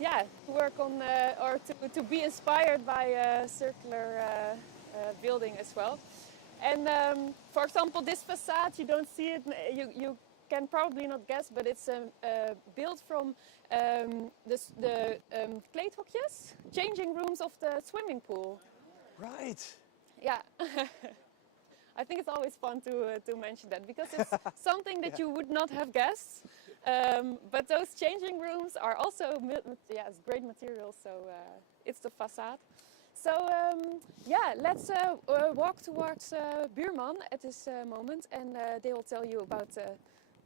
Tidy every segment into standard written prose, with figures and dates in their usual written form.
yeah, work on or to be inspired by a circular building as well. And for example, this facade, you don't see it, you can probably not guess, but it's built from the kleedhokjes, changing rooms of the swimming pool. Right. Yeah. I think it's always fun to mention that because it's something that you would not have guessed. But those changing rooms are also it's great material, so it's the facade. So yeah, let's walk towards Buurman at this moment, and they will tell you about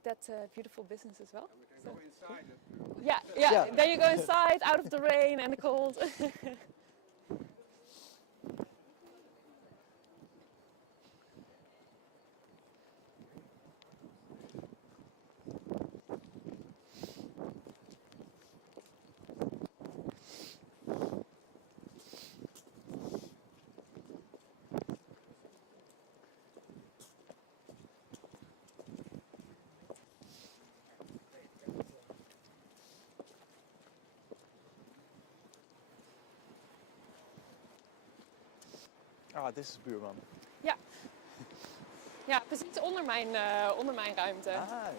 that beautiful business as well. And we can go inside. Yeah. Then you go inside, out of the rain and the cold. Ah, this is Buurman. Ja. Ja, precies onder mijn ruimte. Ah, ja.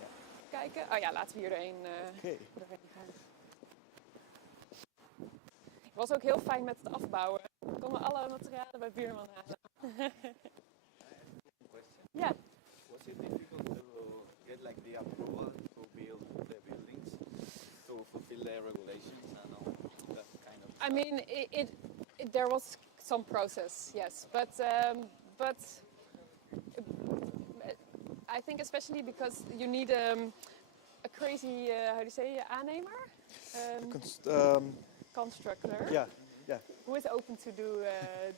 Kijken. Oh ja, laten we hier doorheen, Oké. doorheen gaan. Het was ook heel fijn met het afbouwen. We konden alle materialen bij Buurman halen. Question. Ja. Was it difficult to get like the approval to build the buildings to fulfill the regulations and all that kind of stuff? I mean, there was some process, yes, but I think especially because you need a crazy, how do you say, aannemer? Constructor. Yeah, yeah. Who is open to do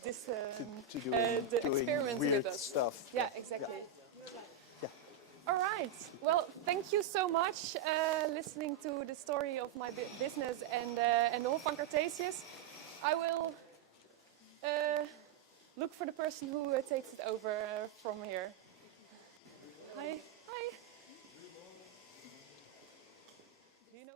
this, To do the doing experiments weird with us. stuff. Yeah, exactly. Yeah. All right. Well, thank you so much listening to the story of my business and the Hof van Cartesius. I will look for the person who takes it over from here. Hi. Hi. Do you know?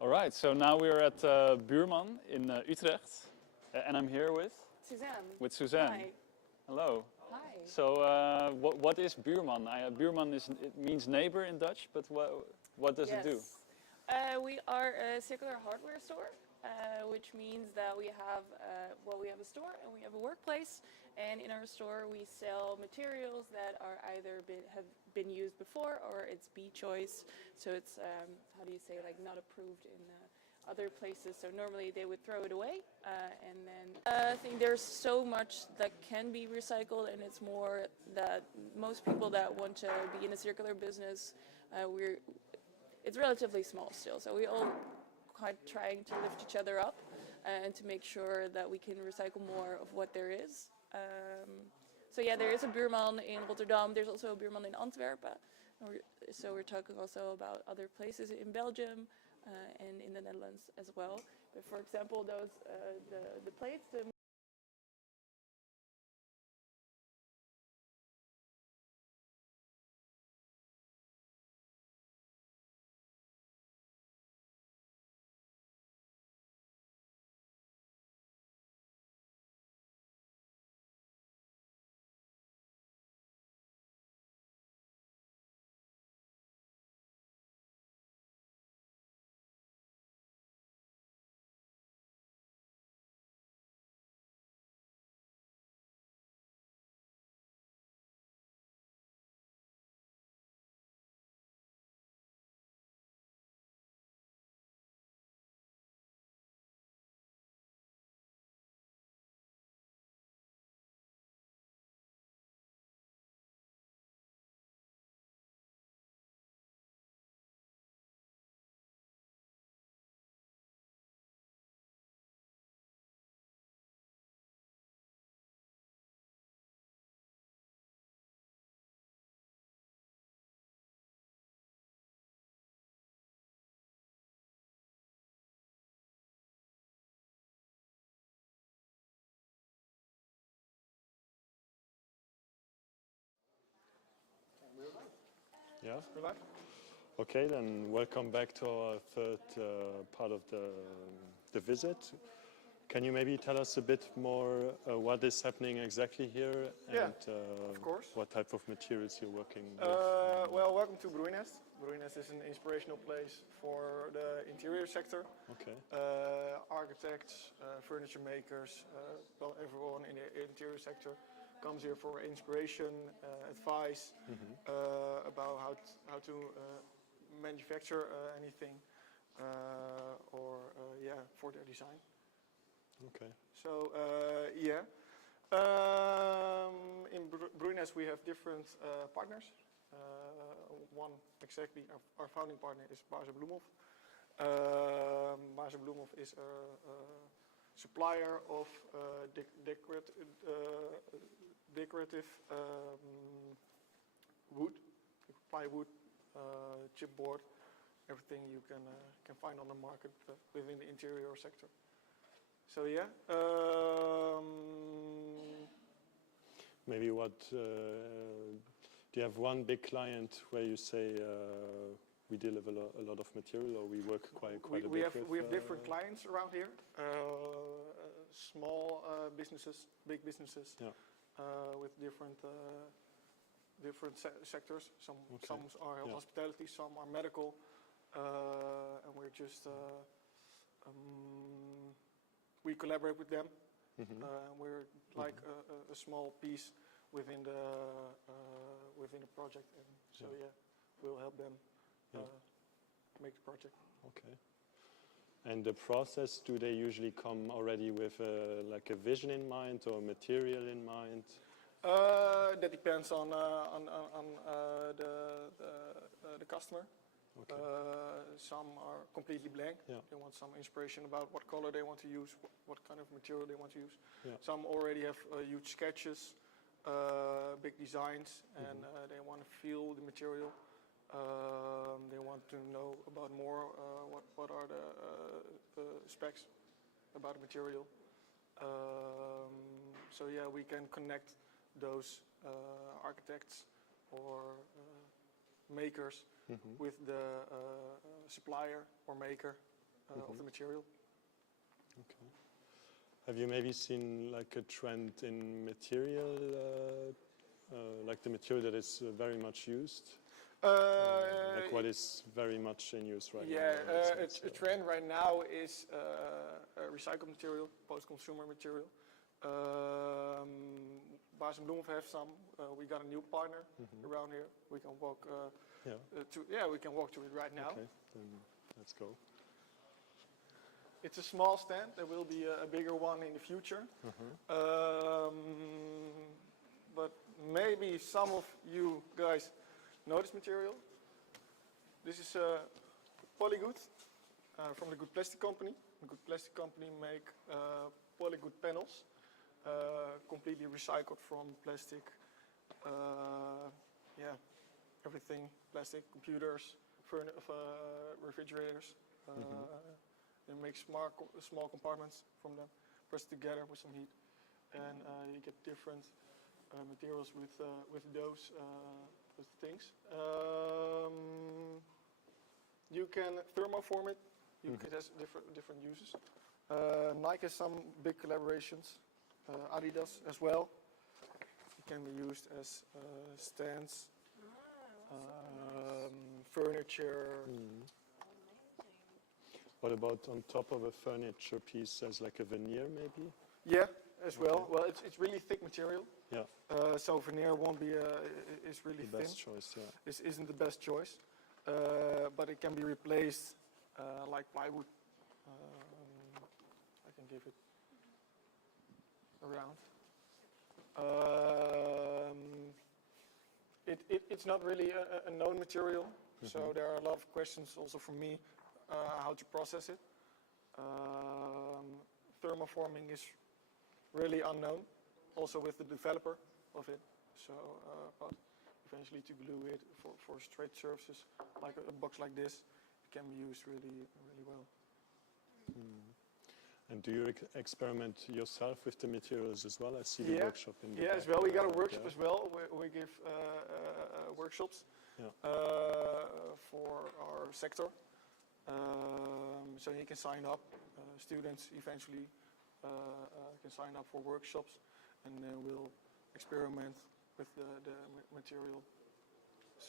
All right, so now we're at Buurman in Utrecht, and I'm here with Suzanne. Hi. Hello. Hi. So what is Buurman? Buurman it means neighbor in Dutch, but what does it do? We are a circular hardware store, which means that we have we have a store and we have a workplace. And in our store, we sell materials that are either have been used before or it's B choice. So it's how do you say, like, not approved in other places. So normally they would throw it away, and then I think there's so much that can be recycled, and it's more that most people that want to be in a circular business, it's relatively small still. So we all quite trying to lift each other up and to make sure that we can recycle more of what there is. So yeah, there is a Buurman in Rotterdam. There's also a Buurman in Antwerp. So we're talking also about other places in Belgium and in the Netherlands as well. But for example, those the plates. Yeah. Okay, then welcome back to our third part of the visit. Can you maybe tell us a bit more what is happening exactly here and of course. what type of materials you're working with? Well, welcome to Buurman. Buurman is an inspirational place for the interior sector. Okay. Architects, furniture makers, well, everyone in the interior sector comes here for inspiration, advice about how to manufacture anything, or for their design. Okay. So in Bruines we have different partners. One exactly, our founding partner is Buurman. Buurman is a supplier of decorative wood, plywood, chipboard, everything you can find on the market within the interior sector. So yeah. Maybe do you have one big client where you say we deliver a lot of material, or we work quite a bit with? We have different clients around here. Small businesses, big businesses, with different sectors. Some are hospitality, some are medical, and we're just we collaborate with them. We're like a small piece within the project, and so we'll help them make the project. Okay. And the process, do they usually come already with like a vision in mind or material in mind? That depends on the customer. Okay. Some are completely blank. Yeah. They want some inspiration about what color they want to use, what kind of material they want to use. Yeah. Some already have huge sketches, big designs, and they want to feel the material. They want to know about more what are the specs about the material. So yeah, we can connect those architects or makers with the supplier or maker of the material. Okay. Have you maybe seen like a trend in material, like the material that is very much used? Like what is very much in use right now? A trend right now is recycled material, post-consumer material. Baars and Bloemhof have some. We got a new partner around here. We can walk. We can walk to it right now. Okay, then let's go. It's a small stand. There will be a bigger one in the future. But maybe some of you guys know this material. This is Polygood from the Good Plastic Company. The Good Plastic Company make Polygood panels, completely recycled from plastic. Everything plastic, computers, refrigerators. They make small compartments from them, pressed together with some heat, and you get different materials with those things. You can thermoform it. It has different uses. Nike has some big collaborations. Adidas as well. It can be used as stands, furniture. What about on top of a furniture piece as like a veneer maybe? Yeah, as well. Well, it's really thick material. Yeah. So veneer won't be is really The thin. best choice, yeah. This isn't the best choice, but it can be replaced like plywood. I can give it around. It's not really a known material, so there are a lot of questions also from me how to process it. Thermoforming is really unknown, also with the developer of it. So, but eventually to glue it for straight surfaces, like a box like this, it can be used really well. And do you experiment yourself with the materials as well? I see the workshop in the back. As well. We got a workshop as well. We give workshops for our sector. So you can sign up. Students eventually can sign up for workshops, and then we'll experiment with the material.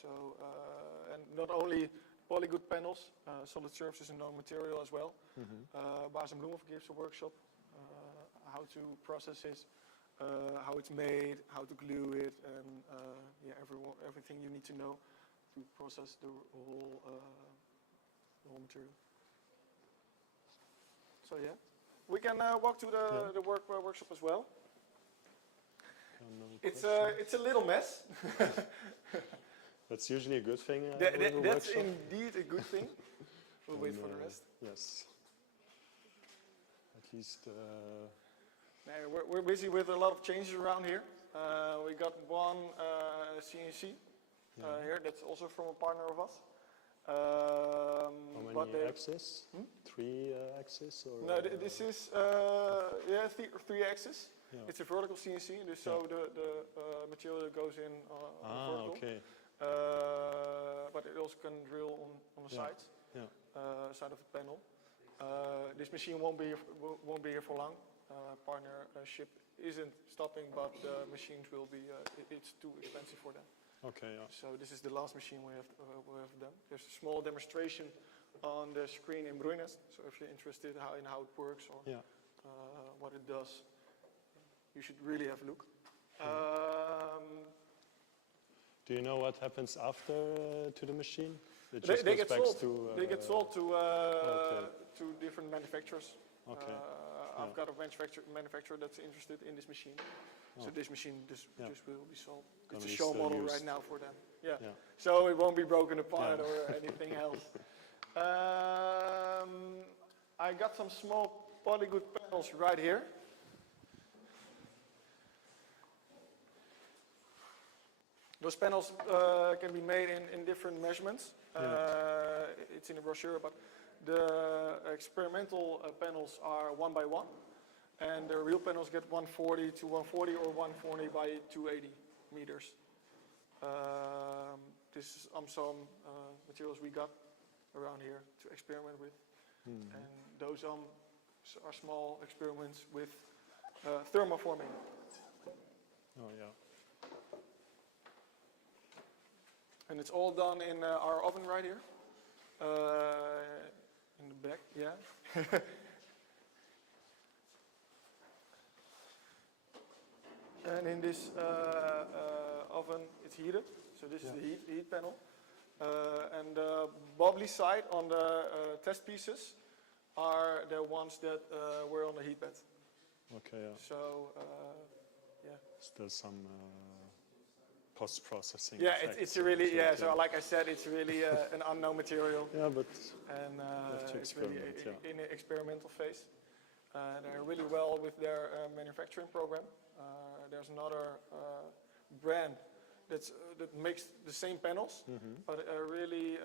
So, and not only Polygood panels, solid surfaces and non-material as well. Baars and Bloemhof gives a workshop how to process it, how it's made, how to glue it, and everything you need to know to process the whole material. So yeah, we can walk to the workshop as well. It's a little mess. That's usually a good thing. That's indeed a good thing. We'll wait for the rest. Yes. At least. We're busy with a lot of changes around here. We got one CNC here that's also from a partner of us. How many axes? 3 axes? Or, no, this is 3 axes. Yeah. It's a vertical CNC, so the material goes in vertical. Okay. But it also can drill on the sides, side of the panel. This machine won't be here for long. Partnership isn't stopping, but the machines will be. It's too expensive for them. Okay. Yeah. So this is the last machine we have done. There's a small demonstration on the screen in Buurman. So if you're interested in how it works or what it does, you should really have a look. Do you know what happens after to the machine? They get sold to different manufacturers. Okay. I've got a manufacturer that's interested in this machine. So this machine just will be sold. It's a show model right now for them. Yeah. So it won't be broken apart or anything else. I got some small Polygood panels right here. Those panels can be made in different measurements. It's in the brochure, but the experimental panels are 1 by 1, and the real panels get 140 to 140 or 140 by 280 meters. This is some materials we got around here to experiment with, and those are small experiments with thermoforming. Oh yeah. And it's all done in our oven right here. In the back, yeah. And in this oven, it's heated. So this is the heat panel. And the bubbly side on the test pieces are the ones that were on the heat bed. Okay, yeah. So, yeah. Still some post-processing. Yeah, effects it's really, to yeah, it, so like I said, it's really an unknown material. Yeah, but And have to it's really experiment, yeah. in the experimental phase. They're really well with their manufacturing program. There's another brand that makes the same panels, but really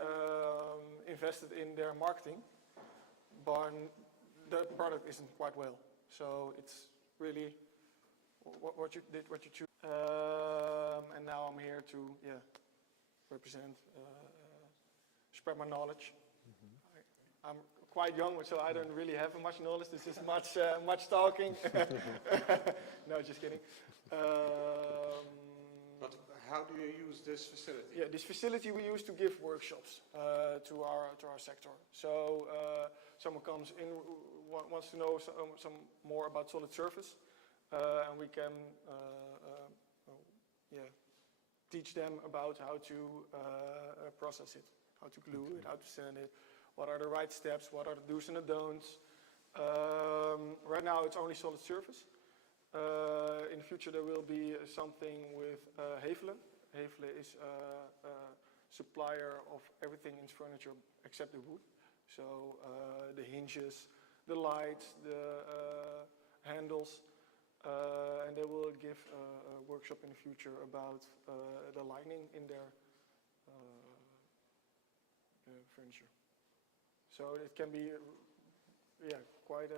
invested in their marketing. But the product isn't quite well. So it's really what you did, what you choose. And now I'm here to represent, spread my knowledge. I'm quite young, so I don't really have much knowledge. This is much talking. No, just kidding. But how do you use this facility? Yeah, this facility we use to give workshops to our sector. So someone comes in, wants to know some more about solid surface, and we can teach them about how to process it, how to glue it, how to sand it, what are the right steps, what are the do's and the don'ts. Right now it's only solid surface. In the future there will be something with Hevelen. Hevelen is a supplier of everything in furniture except the wood. So the hinges, the lights, the handles, and they will give a workshop in the future about the lining in their furniture. So it can be, quite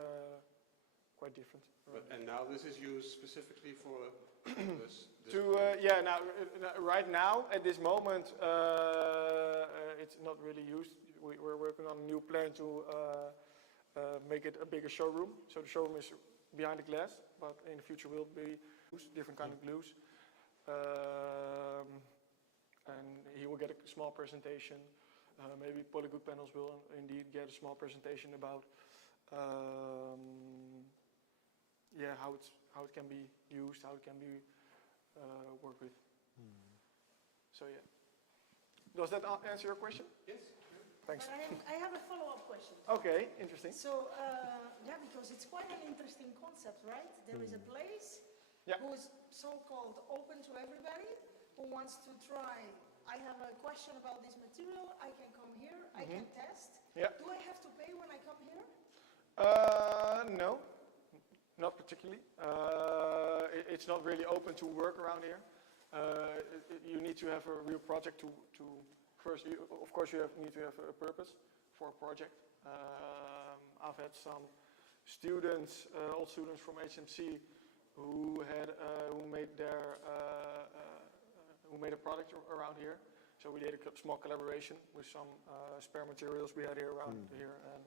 different. And now this is used specifically for this? Right now, at this moment, it's not really used. We're working on a new plan to make it a bigger showroom. So the showroom is behind the glass, but in the future will be different kind of glues. And he will get a small presentation. Maybe Polygood Panels will indeed get a small presentation about how it can be used, how it can be worked with. So yeah. Does that answer your question? Yes. Thanks. But I have a follow-up question. Okay, interesting. So, because it's quite an interesting concept, right? There is a place who is so-called open to everybody who wants to try. I have a question about this material. I can come here. I can test. Yeah. Do I have to pay when I come here? No, not particularly. It's not really open to work around here. You need to have a real project to first. Of course, you need to have a purpose for a project. I've had some students, old students from HMC, who made a product around here. So we did a small collaboration with some spare materials we had here around here, and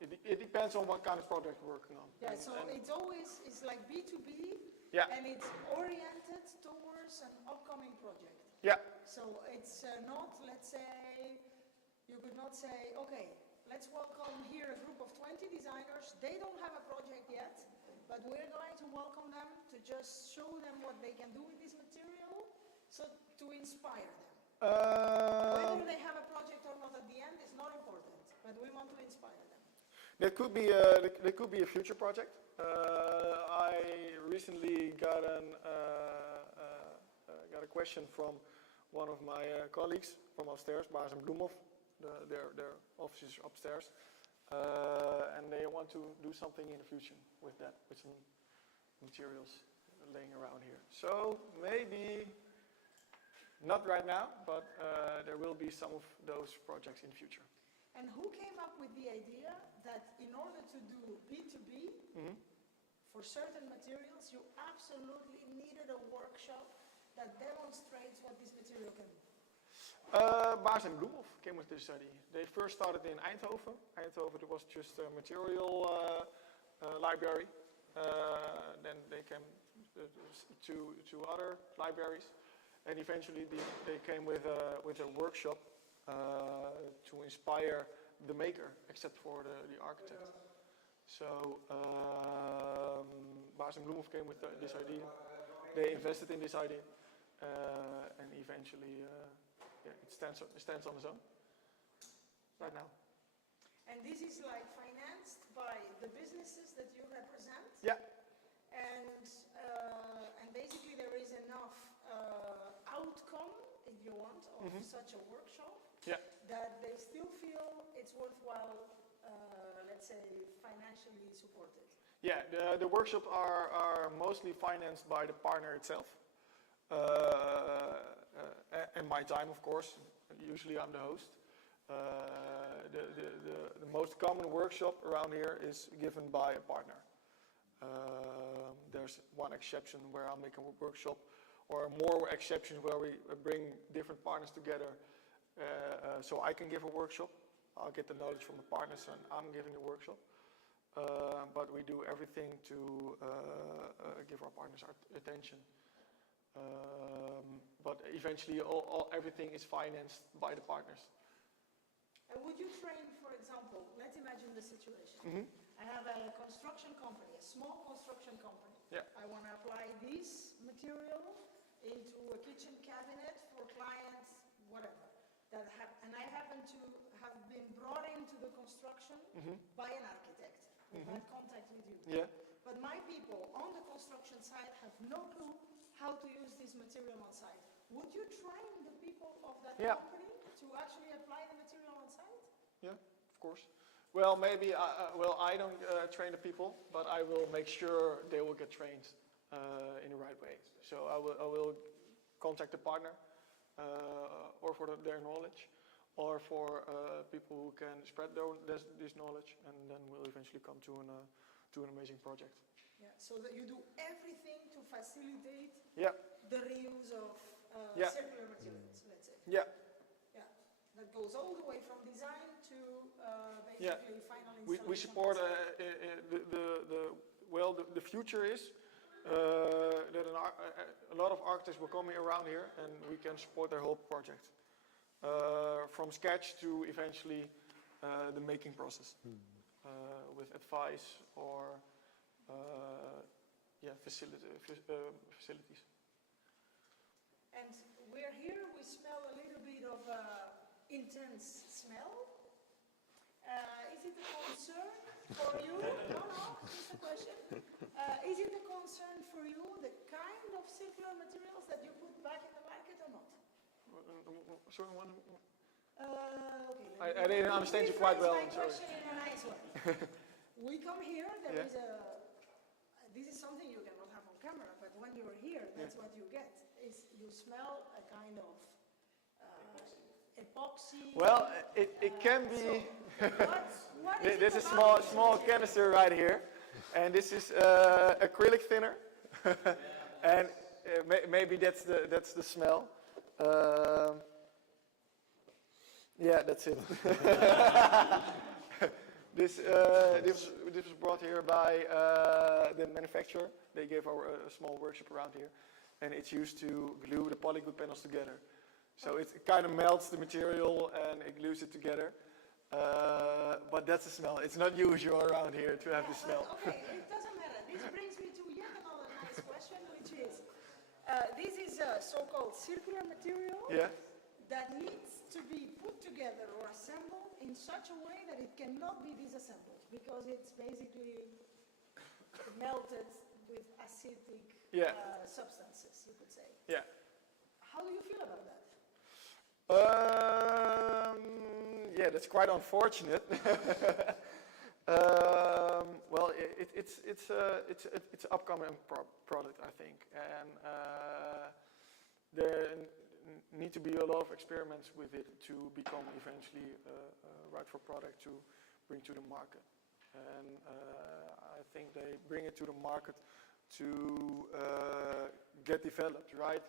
it depends on what kind of project we're working on. Yeah, so it's like B2B, and it's oriented towards an upcoming project. Yeah. So it's not, let's say, you could not say, okay, let's welcome here a group of 20 designers. They don't have a project yet, but we're going to welcome them to just show them what they can do with this material, so to inspire them. Whether they have a project or not at the end is not important, but we want to inspire them. That could be a future project. I recently got a question from one of my colleagues from upstairs, Baas and Bloemhof. Their office is upstairs, and they want to do something in the future with that, with some materials laying around here. So maybe not right now, but there will be some of those projects in the future. And who came up with the idea that in order to do B2B, for certain materials, you absolutely needed a workshop that demonstrates what this material can do? Baas and Bloemhof came with this study. They first started in Eindhoven. Eindhoven, there was just a material library. Then they came to other libraries. And eventually they came with a workshop to inspire the maker, except for the architect. So Baas en Bloemhof came with this idea. They invested in this idea, and eventually it stands on its own right now. And this is like financed by the businesses that you represent? Yeah. And basically there is enough outcome, if you want, of such a workshop, that they still feel it's worthwhile, let's say, financially supported. Yeah, the workshops are mostly financed by the partner itself, and my time, of course. Usually I'm the host. The most common workshop around here is given by a partner. There's one exception where I'll make a workshop, or more exceptions where we bring different partners together. So I can give a workshop. I'll get the knowledge from the partners, and I'm giving the workshop. But we do everything to give our partners our attention. But eventually, everything is financed by the partners. And would you train, for example, let's imagine the situation. I have a construction company, a small construction company. Yeah. I want to apply this material into a kitchen cabinet for clients, whatever. And I happen to have been brought into the construction by an architect who had contact with you. Yeah. But my people on the construction site have no clue how to use this material on site. Would you train the people of that company to actually apply the material on site? Yeah, of course. Well, maybe I don't train the people, but I will make sure they will get trained in the right way. So I will contact the partner, or for their knowledge, or for people who can spread this knowledge, and then we'll eventually come to an amazing project. Yeah, so that you do everything to facilitate Yeah. the reuse of Yeah. circular materials, let's say. Yeah. Yeah, that goes all the way from design to basically final installation. We support the future is that a lot of architects will come around here, and we can support their whole project from sketch to eventually the making process with advice or facilities. And we're here, we smell a little bit of intense smell. Is it a concern for you? No, just a question. Is it a concern for you, the kind of circular materials that you put back in the market or not? Sorry, one. Okay. I didn't understand you quite well. My I'm sorry. question in a nice way. We come here, there is this is something you cannot have on camera, but when you're here, that's what you get. Is you smell a kind of epoxy. Well, it can be. What is This it is about small canister right here, and this is acrylic thinner, and maybe that's the smell. Yeah, that's it. This was brought here by the manufacturer. They gave a small workshop around here, and it's used to glue the polyglue panels together. So it kind of melts the material and it glues it together. But that's the smell. It's not usual around here to have the smell. Okay, it doesn't matter. This brings me to yet another nice question, which is, this is a so-called circular material that needs to be put together or assembled in such a way that it cannot be disassembled, because it's basically melted with acidic substances, you could say. Yeah. How do you feel about that? Yeah, that's quite unfortunate. Well, it's an upcoming product, I think, and there need to be a lot of experiments with it to become eventually a rightful product to bring to the market. And I think they bring it to the market to get developed, right?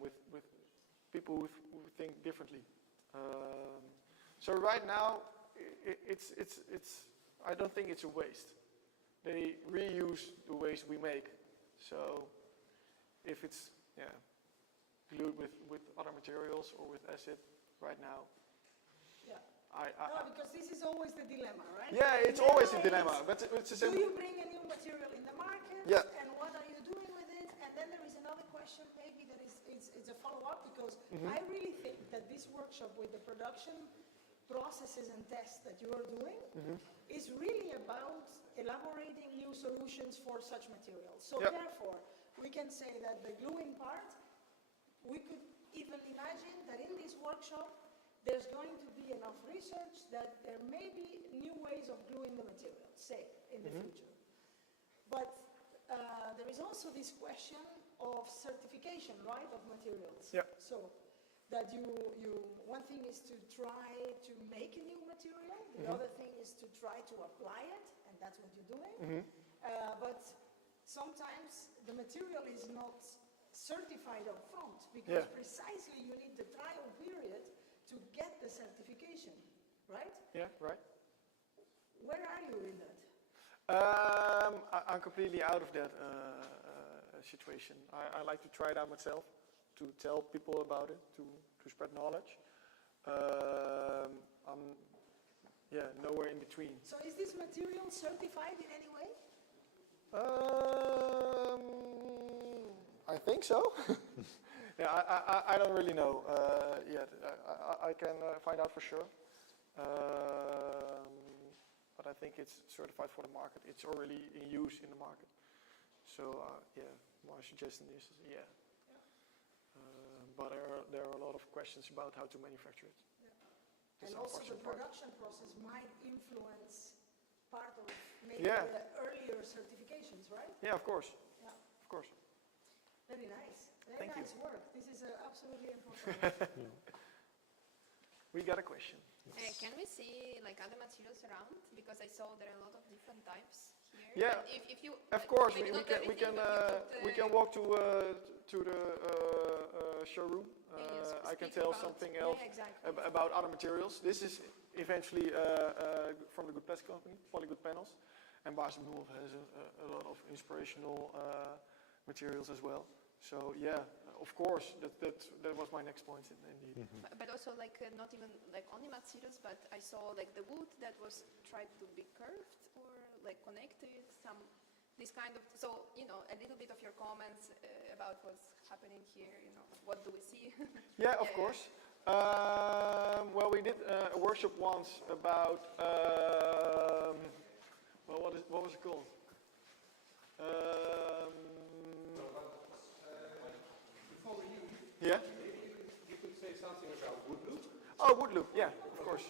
With people who think differently. So right now, it's I don't think it's a waste. They reuse the waste we make. So if it's glued with other materials or with acid right now. Yeah. No, because this is always the dilemma, right? Yeah, it's always a dilemma, but it's a Do simple. you bring a new material in the market? Yeah. And what are you doing with it? And then there is another question, maybe that is it's a follow-up, because I really think that this workshop with the production processes and tests that you are doing is really about elaborating new solutions for such materials. So Yep. therefore, we can say that the gluing part, we could even imagine that in this workshop, there's going to be enough research that there may be new ways of gluing the material, say, in the future. But there is also this question of certification, right, of materials. Yeah. So that one thing is to try to make a new material, the other thing is to try to apply it, and that's what you're doing. But sometimes the material is not certified up front, because precisely you need the trial period to get the certification, right? Yeah, right. Where are you in that? I'm completely out of that situation. I like to try it out myself, to tell people about it, to spread knowledge. I'm nowhere in between. So is this material certified in any way? I think so. Yeah, I don't really know yet. I can find out for sure. But I think it's certified for the market. It's already in use in the market. So yeah, my suggestion is yeah. But there are a lot of questions about how to manufacture it. And also the production process might influence part of maybe Yeah. the earlier certifications, right? Yeah, of course. Yeah. Of course. Very nice. Very Thank you. nice work. This is absolutely important. We got a question. Can we see like other materials around? Because I saw there are a lot of different types here. Yeah, And if you, of like, course. maybe We not can everything, but we you can could, walk to the showroom. yes, I can speak tell about- something yeah, else exactly. about other materials. This is eventually from the Good Plastic Company, Polygood Panels, and Buurman has a lot of inspirational materials as well. So yeah, of course, that was my next point indeed. But also like not even like only materials, but I saw like the wood that was tried to be curved or like connected, this kind of, so you know, a little bit of your comments about what's happening here, you know, what do we see? Yeah, of course. Well, we did a workshop once about well, what was it called? Before we use, Yeah. you could say something about wood loop. Oh, wood loop. Yeah, of course.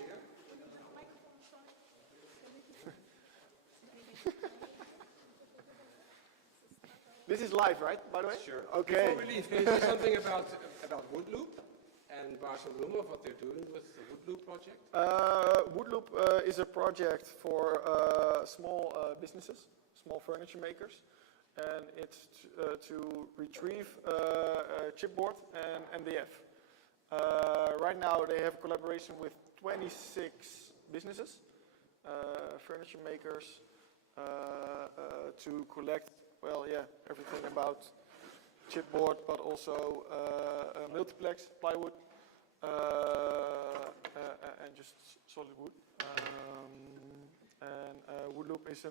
This is live, right? By the way. Sure. Okay. Before we leave, can you say something about wood loop and Buurman, what they're doing with the wood loop project? Woodloop is a project for small businesses, small furniture makers, and it's to retrieve chipboard and MDF. Right now they have collaboration with 26 businesses, furniture makers, to collect, well, yeah, everything about chipboard, but also multiplex, plywood, and just solid wood. And Woodloop is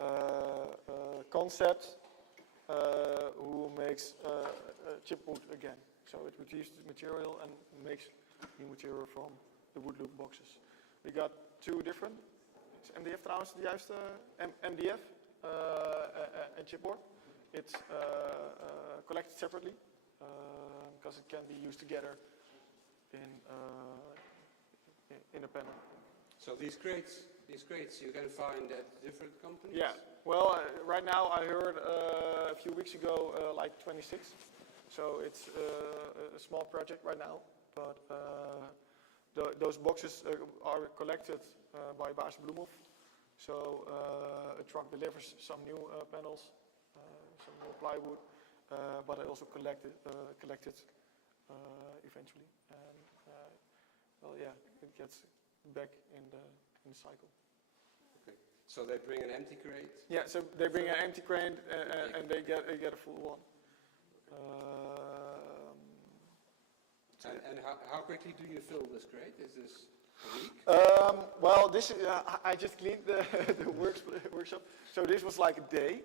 a concept who makes chipboard again. So it retrieves the material and makes new material from the Woodloop boxes. We got two different. Is MDF trouwens de juiste? MDF and chipboard. It's collected separately because it can be used together in a panel. So these crates you can find at different companies? Yeah, well, right now I heard a few weeks ago like 26. So it's a small project right now, but those boxes are collected by Buurman. So a truck delivers some new panels, some more plywood, but I also collect it eventually. And well, yeah, it gets back in the cycle. Okay. So they bring an empty crate? Yeah, so they bring an empty crate and they get a full one. And how quickly do you fill this crate? Is this a week? Well, this is, I just cleaned the workshop, so this was like a day,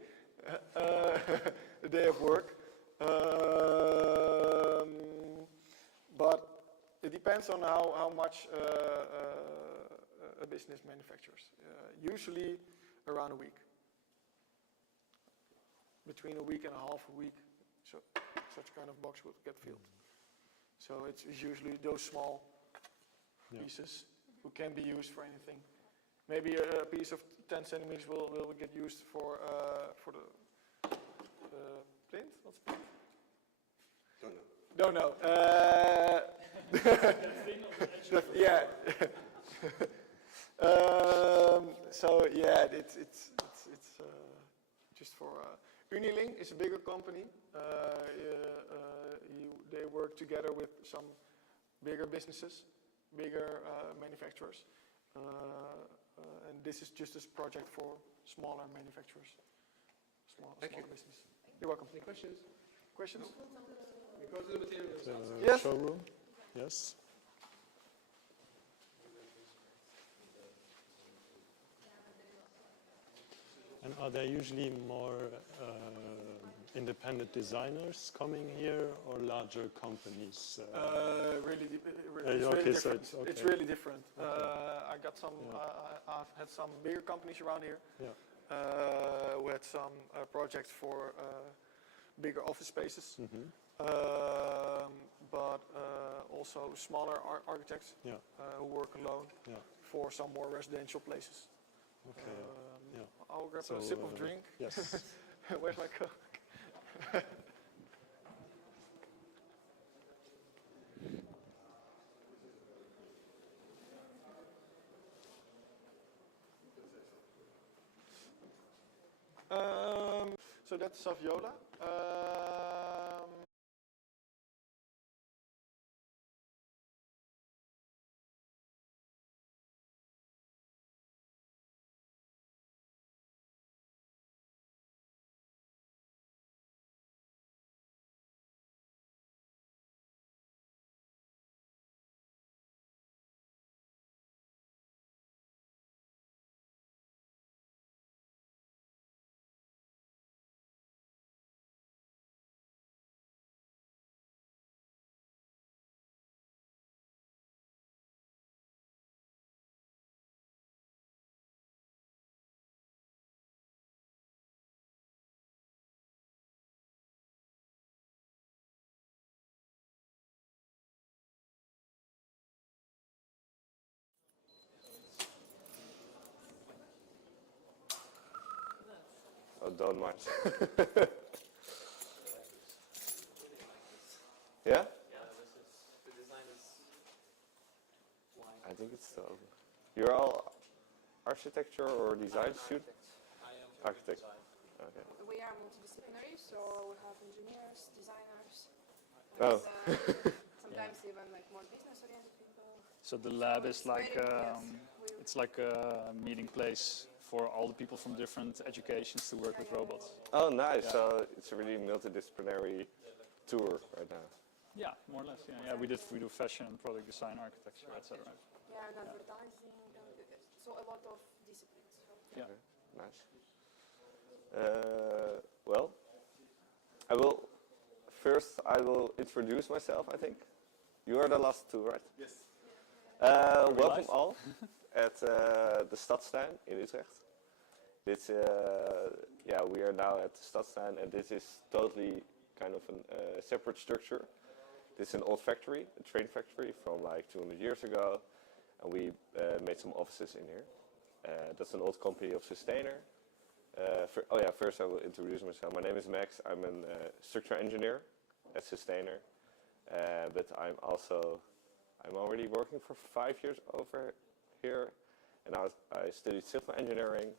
a day of work. But it depends on how much a business manufactures. Usually around a week. Between a week and a half, a week, so such kind of box would get filled. So it's usually those small pieces who can be used for anything. Maybe a piece of 10 centimeters will get used for the plinth. What's plinth? Don't know. Yeah. So yeah, it's just for Uniling is a bigger company. They work together with some bigger businesses, bigger manufacturers, and this is just a project for smaller manufacturers, small business. You're welcome. Any questions? Questions? We go to the materials. Yes. Showroom? Yes. And are there usually more independent designers coming here or larger companies? Really different. Okay. It's really different. I got some. I've had some bigger companies around here. Yeah. We had some projects for bigger office spaces, but also smaller architects who work alone for some more residential places. Okay. I'll grab a sip of drink. Yes. Where's my Coke? So that's Saviola. Oh, don't mind. Yeah? The design is I think it's still open. You're all architecture or design student? I am Architect. design. Okay. We are multidisciplinary, so we have engineers, designers. Oh. Sometimes even like more business-oriented people. So the lab is it's like very- it's like a meeting place for all the people from different educations to work with robots. Oh, nice. So it's a really multidisciplinary tour right now. Yeah, more or less. Yeah, we do fashion, product design, architecture, etc. Yeah, and advertising, so a lot of disciplines. Yeah. Okay, nice. Well, I will introduce myself, I think. You are the last two, right? Yes. Welcome all at the Stadstuin in Utrecht. This, we are now at the Stadstuin, and this is totally kind of a separate structure. This is an old factory, a train factory from like 200 years ago, and we made some offices in here. That's an old company of Sustainer. First I will introduce myself. My name is Max. I'm a structural engineer at Sustainer, but I'm already working for 5 years over here, and I studied civil engineering,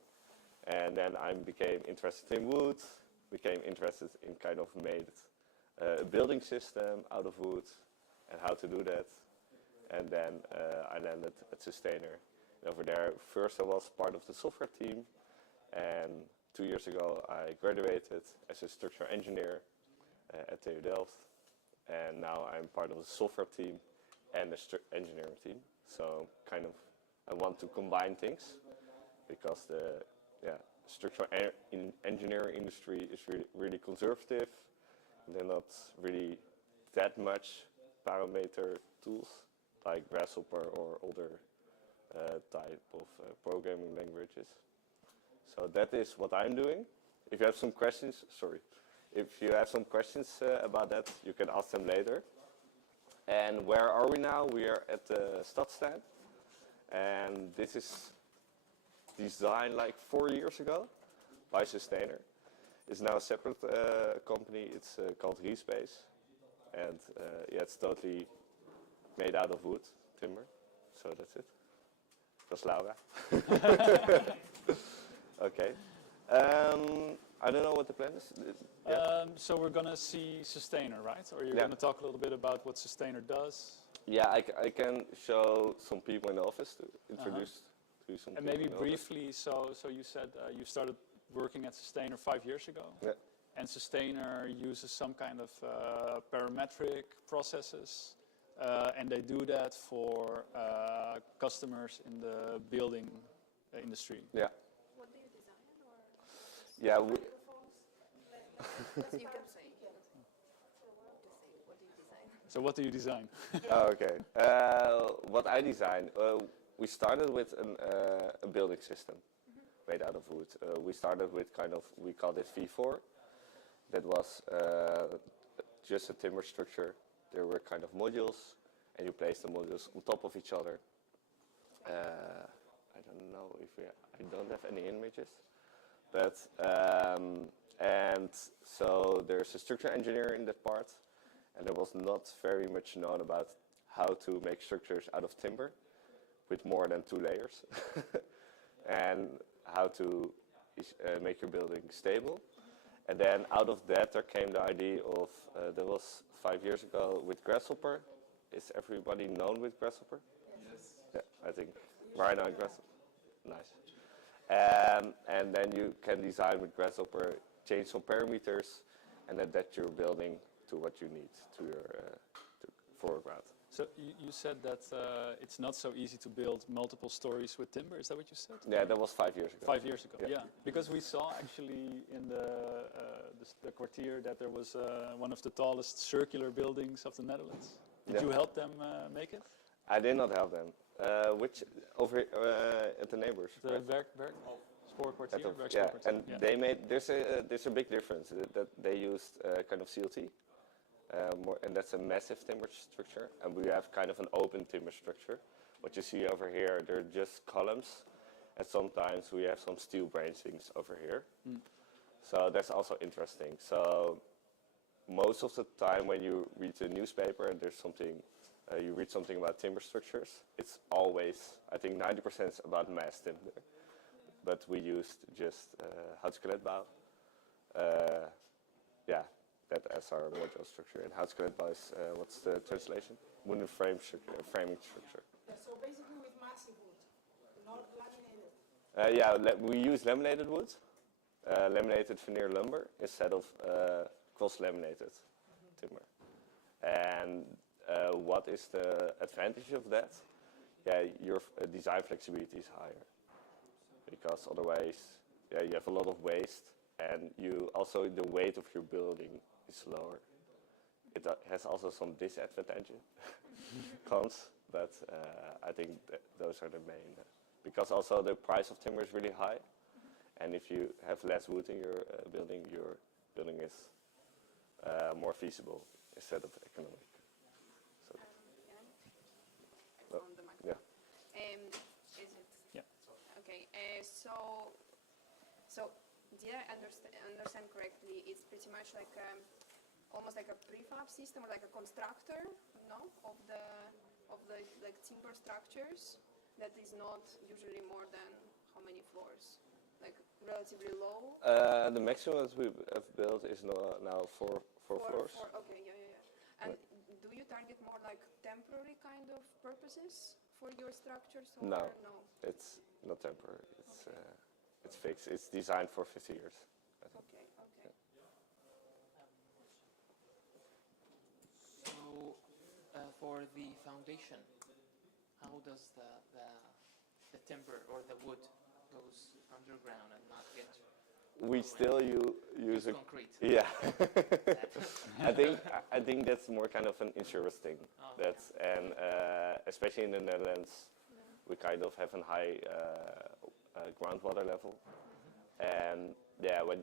and then I became interested in wood, became interested in kind of made a building system out of wood and how to do that, and then I landed at Sustainer. And over there, first I was part of the software team, and 2 years ago I graduated as a structural engineer at TU Delft. and now I'm part of the software team and the engineering team. So kind of I want to combine things because the structural engineering industry is really conservative. They're not really that much parameter tools like Grasshopper or other type of programming languages. So that is what I'm doing. If you have some questions, about that, you can ask them later. And where are we now? We are at the Stadstuin, and this is designed like 4 years ago by Sustainer. It's now a separate company. It's called Respace, and it's totally made out of wood, timber. So that's it. That's Laura. Okay. I don't know what the plan is. So we're going to see Sustainer, right? Or you're Yeah. going to talk a little bit about what Sustainer does? Yeah, I can show some people in the office to introduce to some And people maybe in the office. briefly, so you said you started working at Sustainer 5 years ago. Yeah. And Sustainer uses some kind of parametric processes, and they do that for customers in the building industry. Yeah. What do you design, or Yeah. you can say? What do you design? So what do you design? Oh, okay. What I design, we started with a building system made out of wood. We started with we called it V4. That was just a timber structure. There were kind of modules, and you place the modules on top of each other. I don't know if I don't have any images, but and so there's a structural engineer in that part, and there was not very much known about how to make structures out of timber with more than 2 layers, and how to make your building stable. And then out of that there came the idea of, that was 5 years ago with Grasshopper. Is everybody known with Grasshopper? Yes. Yeah, I think right now Grasshopper. Nice. And then you can design with Grasshopper, change some parameters, and adapt your building to what you need, to your foreground. So you said that it's not so easy to build multiple stories with timber. Is that what you said? Yeah, that was 5 years ago. 5 years ago, yeah. Because we saw actually in the quartier that there was one of the tallest circular buildings of the Netherlands. Did you help them make it? I did not help them. Which over at the neighbors? The Spoorkwartier. Yeah, and they made there's a big difference that they used kind of CLT. And that's a massive timber structure, and we have kind of an open timber structure. What you see over here, they're just columns, and sometimes we have some steel branchings over here. So that's also interesting. So most of the time when you read the newspaper and there's something, you read something about timber structures, it's always, I think 90% is about mass timber. But we used just houtskelettbouw. That as our module structure. And houtskelettbouw is, what's the translation? Wooden framing structure. Yeah, so basically with massive wood, not laminated. We use laminated wood, laminated veneer lumber instead of cross-laminated timber. And what is the advantage of that? Yeah, your design flexibility is higher, because otherwise, you have a lot of waste, and you also the weight of your building is lower. It has also some disadvantages, cons, but I think those are the main. Because also the price of timber is really high, and if you have less wood in your building is more feasible instead of economic. So, I found the microphone. yeah. Is it? Yeah. Okay. So did I understand correctly? It's pretty much like almost like a prefab system, or like a constructor, no, of the like timber structures that is not usually more than how many floors? Like relatively low. The maximum that we have built is now four floors. Okay, yeah. And do you target more like temporary kind of purposes for your structures? Or No, it's not temporary. It's fixed. It's designed for 50 years. I think. Okay. for the foundation, how does the timber or the wood goes underground and not get We still use a concrete? Yeah. I think that's more kind of an insurance thing. Oh, That's and especially in the Netherlands, we kind of have a high groundwater level, and yeah, when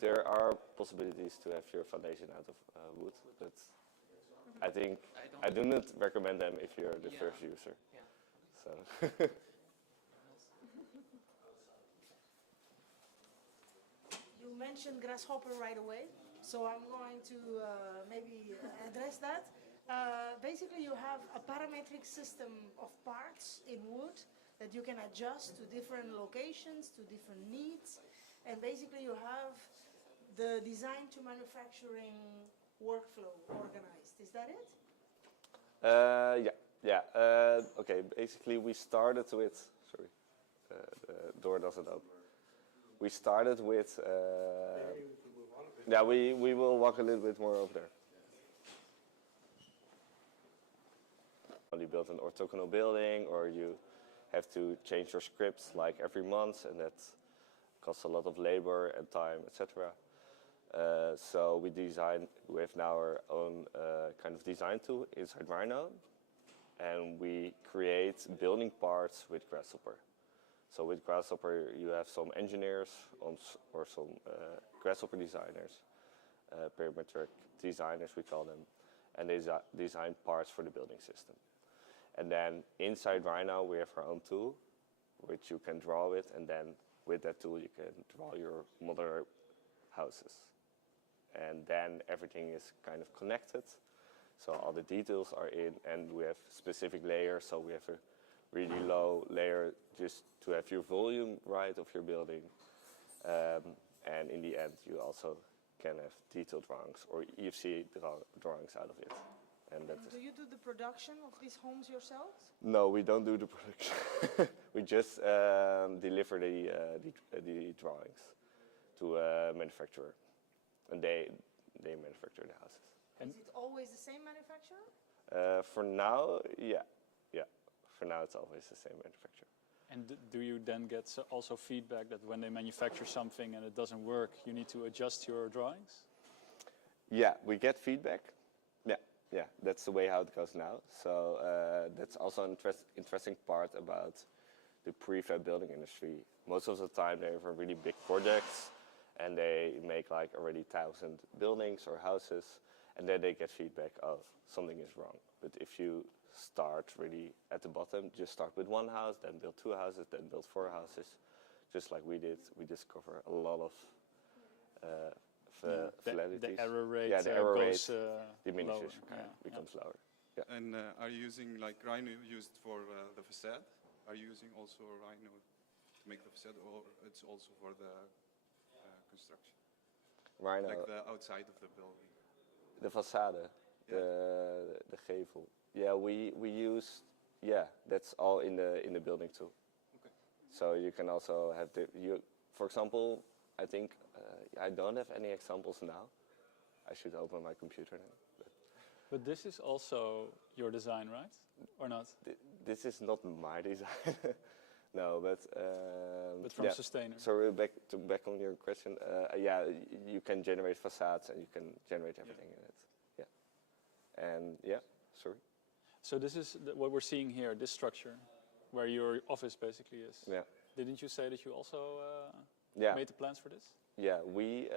there are possibilities to have your foundation out of wood, but I think I do not recommend them if you're the first user. Yeah. So. You mentioned grasshopper right away, so I'm going to maybe address that. Basically, you have a parametric system of parts in wood that you can adjust to different locations, to different needs, and basically you have the design to manufacturing workflow organized. Is that it? Yeah. Okay, basically we started with, sorry, the door doesn't open. We started with, yeah, we will walk a little bit more over there. You build an orthogonal building, or you have to change your scripts like every month, and that costs a lot of labor and time, etc. So we have now our own kind of design tool inside Rhino, and we create building parts with Grasshopper. So with Grasshopper, you have some engineers or some Grasshopper designers, parametric designers we call them, and they design parts for the building system. And then inside Rhino, we have our own tool, which you can draw with, and then with that tool, you can draw your modular houses. And then everything is kind of connected. So all the details are in, and we have specific layers. So we have a really low layer just to have your volume right of your building. And in the end, you also can have detailed drawings or EFC drawings out of it. And do you do the production of these homes yourselves? No, we don't do the production. We just deliver the drawings to a manufacturer, and they manufacture the houses. Is it always the same manufacturer? For now, yeah. For now, it's always the same manufacturer. And do you then get also feedback that when they manufacture something and it doesn't work, you need to adjust your drawings? Yeah, we get feedback. Yeah, that's the way how it goes now. So that's also an interesting part about the prefab building industry. Most of the time they have really big projects and they make like already 1,000 buildings or houses, and then they get feedback of something is wrong. But if you start really at the bottom, just start with one house, then build 2 houses, then build 4 houses, just like we did, we discover a lot of the error rate, the error goes, rate diminishes, lower. becomes lower. Yeah. And are you using like Rhino used for the facade? Are you using also Rhino to make the facade, or it's also for the construction? Rhino, like the outside of the building. The facade, the gevel. Yeah, we use. Yeah, that's all in the building too. Okay. So you can also have for example, I think I don't have any examples now. I should open my computer now. But this is also your design, right? Or not? This is not my design. No, but from Sustainer. So back on your question. Yeah, you can generate facades and you can generate everything in it. Yeah. And yeah, sorry. So this is what we're seeing here, this structure, where your office basically is. Yeah. Didn't you say that you also made the plans for this? Yeah, we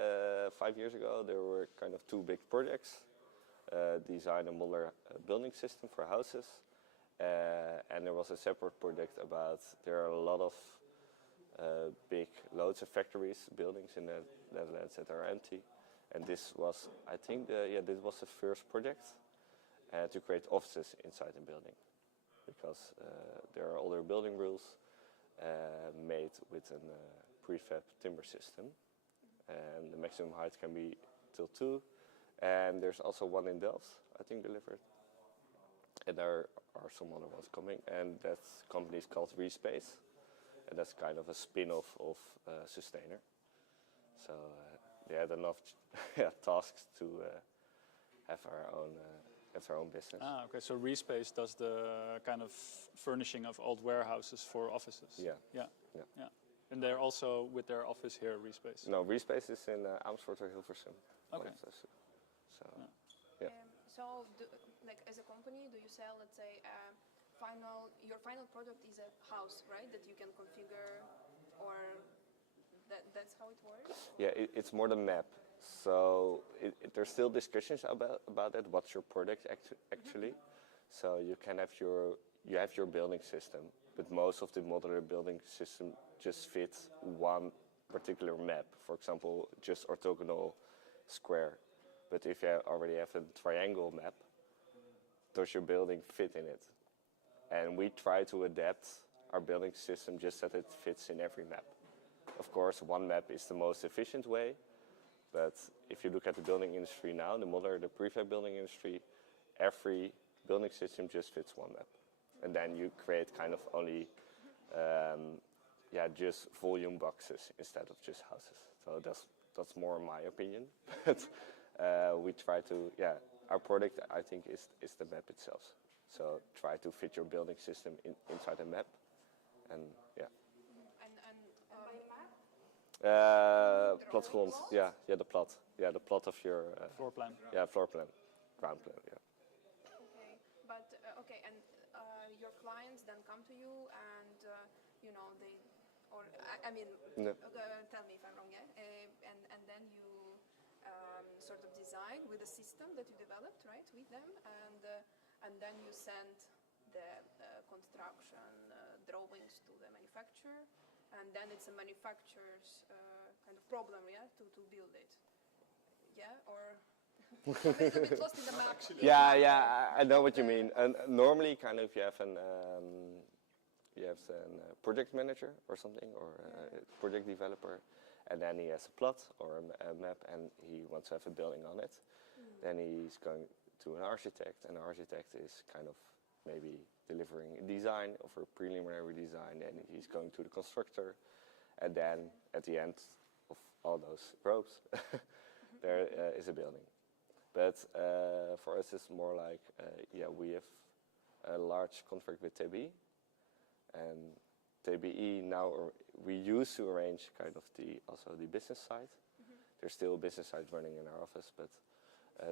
5 years ago there were kind of 2 big projects. Design a modular building system for houses, and there was a separate project about there are a lot of loads of factories, buildings in the Netherlands that are empty, and this was, I think, this was the first project to create offices inside the building, because there are other building rules made with a prefab timber system, and the maximum height can be till 2. And there's also one in Delft, I think, delivered. And there are some other ones coming. And that company is called Respace. And that's kind of a spin-off of Sustainer. So they had enough tasks to have our own have their own business. Ah, okay. So Respace does the kind of furnishing of old warehouses for offices. Yeah. Yeah. Yeah. Yeah. And they're also with their office here, Respace. No, Respace is in Amersfoort or Hilversum. Okay. So, Yeah. So, like as a company, do you sell, let's say, your final product is a house, right? That you can configure, or that's how it works? Yeah, it's more the map. So there's still discussions about that. What's your product actually? So you can have your building system, but most of the modular building system just fits one particular map. For example, just orthogonal square. But if you already have a triangle map, does your building fit in it? And we try to adapt our building system just that it fits in every map. Of course, one map is the most efficient way, but if you look at the building industry now, the prefab building industry, every building system just fits one map. And then you create kind of only, just volume boxes instead of just houses. So that's more my opinion. But we try to, our product, I think, is the map itself. So try to fit your building system inside a map, and yeah. Platgrond, the plot. Yeah, the plot of your floor plan. Yeah, floor plan, ground plan. Yeah. Okay, but and your clients then come to you, and tell me if I'm wrong, yeah. And then you sort of design with a system that you developed, right, with them, and then you send the construction drawings to the manufacturer, and then it's a manufacturer's kind of problem, yeah, to build it, yeah, or I'm a little bit lost in the map. I know what you mean. And normally, kind of, you have a project manager or something, or a project developer, and then he has a plot or a map, and he wants to have a building on it. Then he's going to an architect, and the architect is kind of maybe delivering a design of a preliminary design, and he's going to the constructor, and then at the end of all those ropes, there is a building. But for us, it's more like, we have a large contract with TBE, and TBE now, we used to arrange kind of also the business side. There's still a business side running in our office, but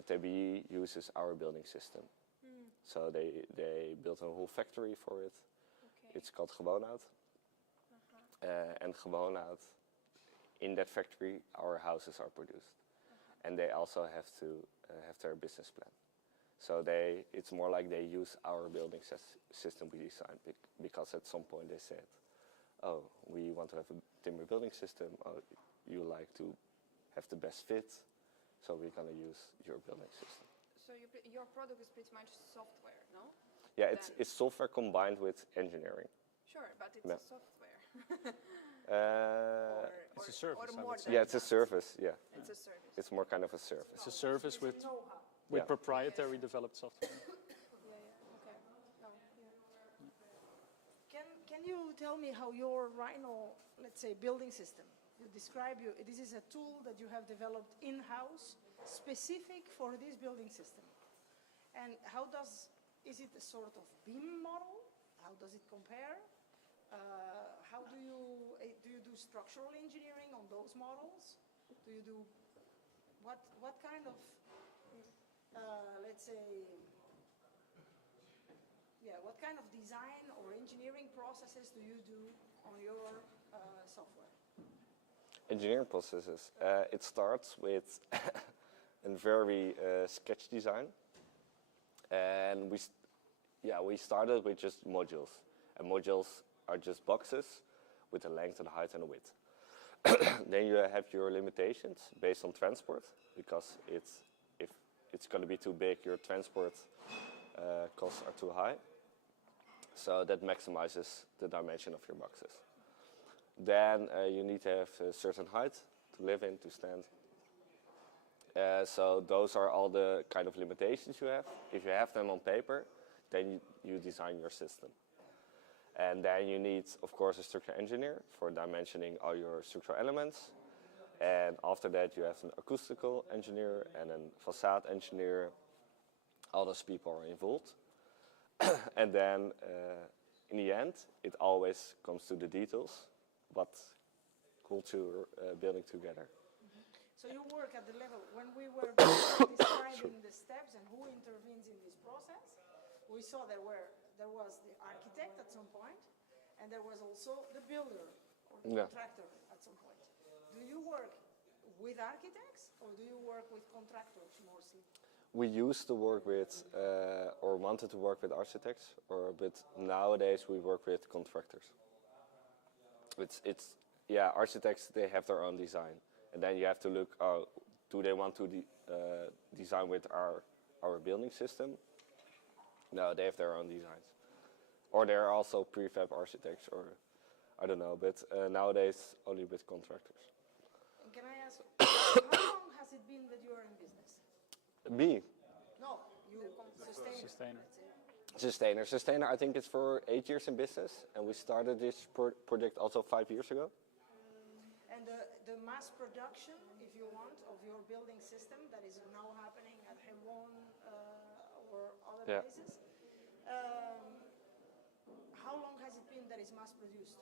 TBE uses our building system. So they built a whole factory for it. Okay. It's called Gewoonhout. And Gewoonhout, in that factory, our houses are produced. And they also have to have their business plan. So it's more like they use our building system we designed, because at some point they said, oh, we want to have a timber building system. Oh, you like to have the best fit, so we're going to use your building system. So your product is pretty much software, no? Yeah, it's software combined with engineering. Sure, but it's a software. It's a service. Or more it's a service. Yeah, it's a service. It's more kind of a service. It's a service with proprietary developed software. Okay. Can you tell me how your Rhino, let's say, building system, this is a tool that you have developed in-house, specific for this building system. And is it a sort of BIM model? How does it compare? How do you do structural engineering on those models? Do you do, what kind of, let's say, what kind of design or engineering processes do you do on your software? Engineering processes. It starts with a very sketch design, and we started with just modules, and modules are just boxes with a length and a height and a width. Then you have your limitations based on transport, because if it's going to be too big, your transport costs are too high. So that maximizes the dimension of your boxes. Then you need to have a certain height to live in, to stand. So those are all the kind of limitations you have. If you have them on paper, then you design your system. And then you need, of course, a structural engineer for dimensioning all your structural elements. And after that, you have an acoustical engineer and a facade engineer all those people are involved. And then in the end, it always comes to the details, but culture building together. So you work at the level, when we were describing the steps and who intervenes in this process, we saw there was the architect at some point, and there was also the builder or the contractor at some point. Do you work with architects or do you work with contractors mostly? We used to work with, or wanted to work with architects, but nowadays we work with contractors. Architects, they have their own design. And then you have to look, do they want to design with our building system? No, they have their own designs. Or they're also prefab architects, or I don't know, but nowadays only with contractors. And can I ask, how long has it been that you are in business? Me? No, you, Sustainer. Sustainer, I think it's for 8 years in business, and we started this project also 5 years ago. And the mass production, if you want, of your building system that is now happening at Hemon or other places, how long has it been that it's mass produced?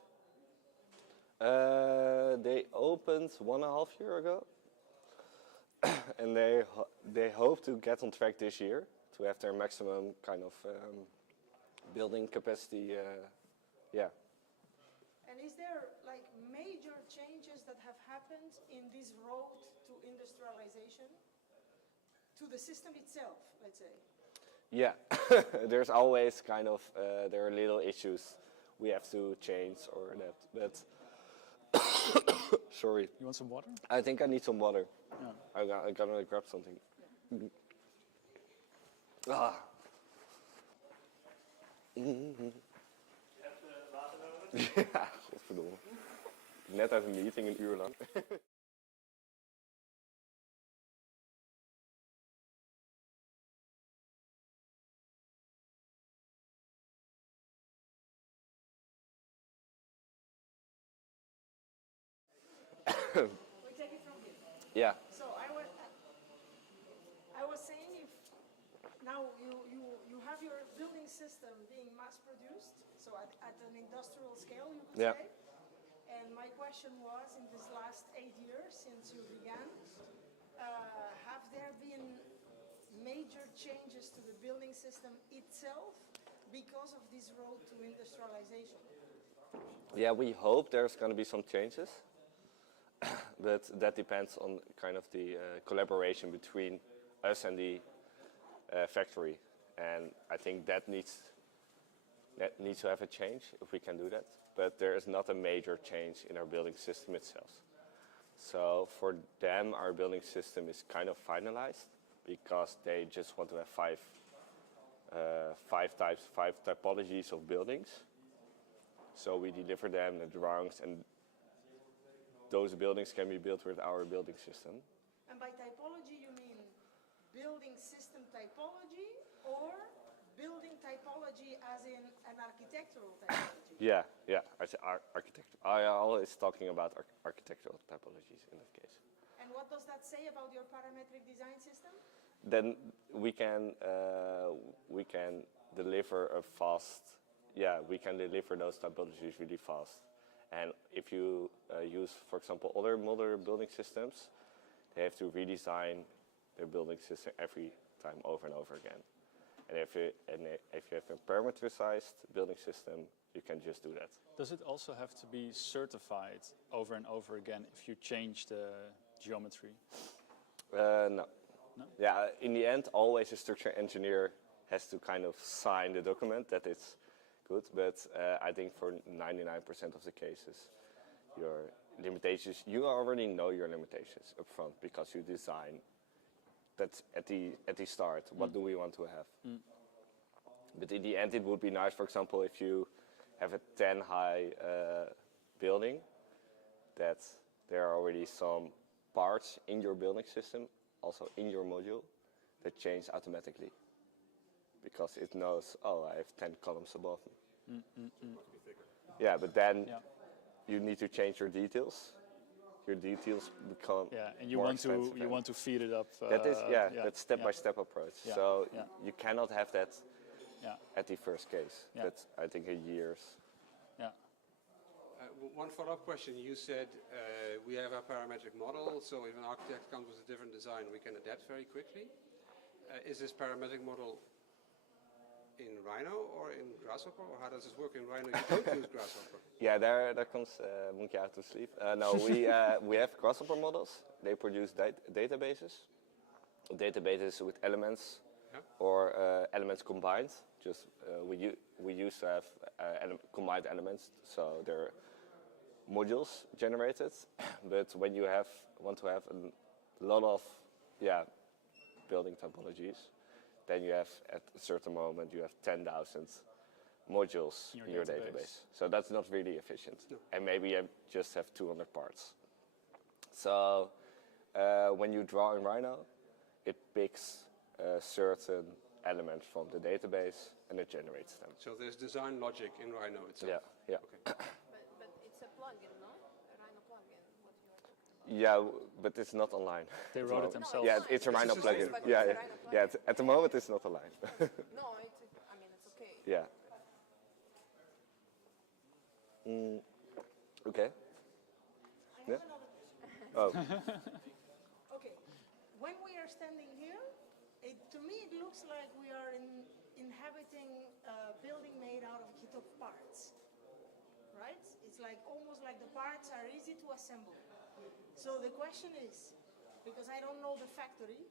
They opened 1.5 years ago, and they hope to get on track this year to have their maximum kind of building capacity. And is there like major changes that have happened in this road to industrialization, to the system itself, let's say? Yeah, there's always kind of, there are little issues we have to change or that, but sorry. You want some water? I think I need some water. Yeah. I'm gonna grab something. Ah. Ja, godverdomme. Net uit een meeting, een uur lang. We take it from here. Yeah. So I was saying, if now you have your building system being mass produced, so at an industrial scale, you could say. And my question was, in this last 8 years since you began, have there been major changes to the building system itself because of this road to industrialization? Yeah, we hope there's going to be some changes, but that depends on kind of the collaboration between us and the factory, and I think that needs to have a change if we can do that. But there is not a major change in our building system itself. So for them, our building system is kind of finalized because they just want to have five typologies of buildings. So we deliver them the drawings, and those buildings can be built with our building system. And by typology, you mean building system typology or building typology as in an architectural typology? Yeah. I say architecture. I always talking about architectural typologies in that case. And what does that say about your parametric design system? Then we can deliver a fast. Yeah, we can deliver those typologies really fast. And if you use, for example, other modern building systems, they have to redesign their building system every time over and over again. And if you have a parameterized building system, you can just do that. Does it also have to be certified over and over again if you change the geometry? No. No? Yeah, in the end, always a structural engineer has to kind of sign the document that it's good, but I think for 99% of the cases, your limitations, you already know your limitations up front because you design. That's at the start. What do we want to have? But in the end, it would be nice, for example, if you have a 10-high building, that there are already some parts in your building system, also in your module, that change automatically. Because it knows, oh, I have 10 columns above me. Yeah, but then you need to change your details. your details become and you more want to expensive. And want to feed it up. that is that step-by-step approach. Yeah, So yeah. you cannot have that Yeah. at the first case. Yeah. That's I think a years. Yeah. One follow-up question. You said we have a parametric model, so if an architect comes with a different design, we can adapt very quickly. Is this parametric model in Rhino or in Grasshopper, or how does this work in Rhino? You don't use Grasshopper. Yeah, there comes monkey out to sleep. No, we have Grasshopper models. They produce databases with elements or elements combined. Just we used to have combined elements, so they're modules generated. But when you want to have a lot of building topologies, then you have at a certain moment you have 10,000 modules in your database. So that's not really efficient. No. And maybe you just have 200 parts. So when you draw in Rhino, it picks certain elements from the database and it generates them. So there's design logic in Rhino itself? Yeah. But it's a plugin, no? A Rhino plugin, what you are talking about. Yeah, but it's not online. They wrote it themselves. Yeah, it's a Rhino plugin. Yeah. At the moment it's not online. No, it's okay. Yeah. Okay. I have another question. Oh. Okay, when we are standing here, to me it looks like we are inhabiting a building made out of kit of parts, right? It's like almost like the parts are easy to assemble. So the question is, because I don't know the factory,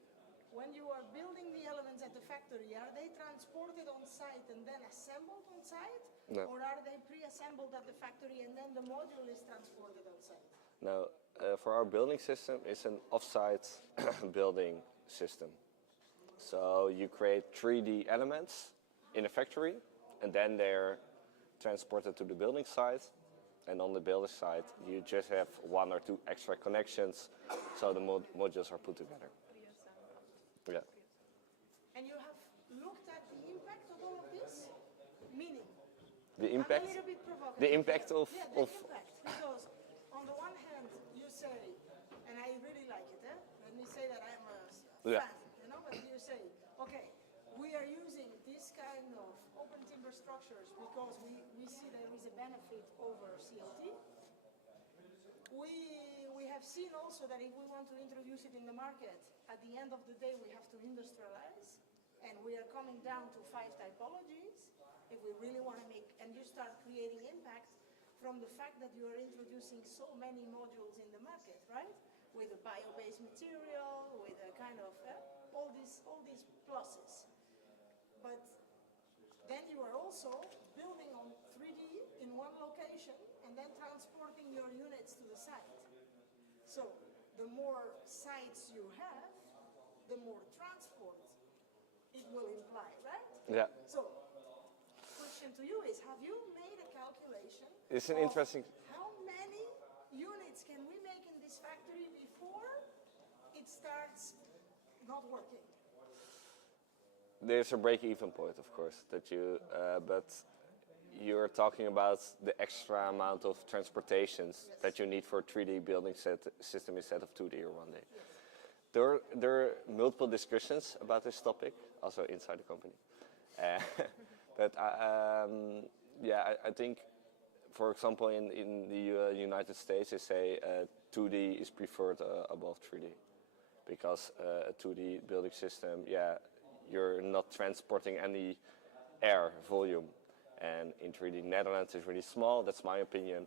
when you are building the elements at the factory, are they transported on site and then assembled on site? No. Or are they pre-assembled at the factory and then the module is transported on site? Now, for our building system, it's an off-site building system. So you create 3D elements in a factory, and then they're transported to the building site. And on the building site, you just have 1 or 2 extra connections, so the modules are put together. Yeah. And you have looked at the impact of all of this? Meaning? The impact? I'm a little bit provocative. The impact here. of... Yeah, the impact. Because on the one hand, you say, and I really like it, let me say that I'm a fan, but you say, okay, we are using this kind of open timber structures because we see there is a benefit over CLT. We have seen also that if we want to introduce it in the market, at the end of the day we have to industrialize, and we are coming down to 5 typologies if we really want to make, and you start creating impact from the fact that you are introducing so many modules in the market, right? With a bio-based material, with a kind of all these pluses. But then you are also building on 3D in one location and then transporting your units to the site. So the more sites you have, the more transport it will imply, right? Yeah. So, question to you is, have you made a calculation It's an interesting... how many units can we make in this factory before it starts not working? There's a break-even point, of course, but you're talking about the extra amount of transportations that you need for a 3D building system instead of 2D or 1D. There are multiple discussions about this topic, also inside the company. But I think, for example, in the United States, they say 2D is preferred above 3D. Because a 2D building system, you're not transporting any air volume. And in 3D, Netherlands is really small, that's my opinion.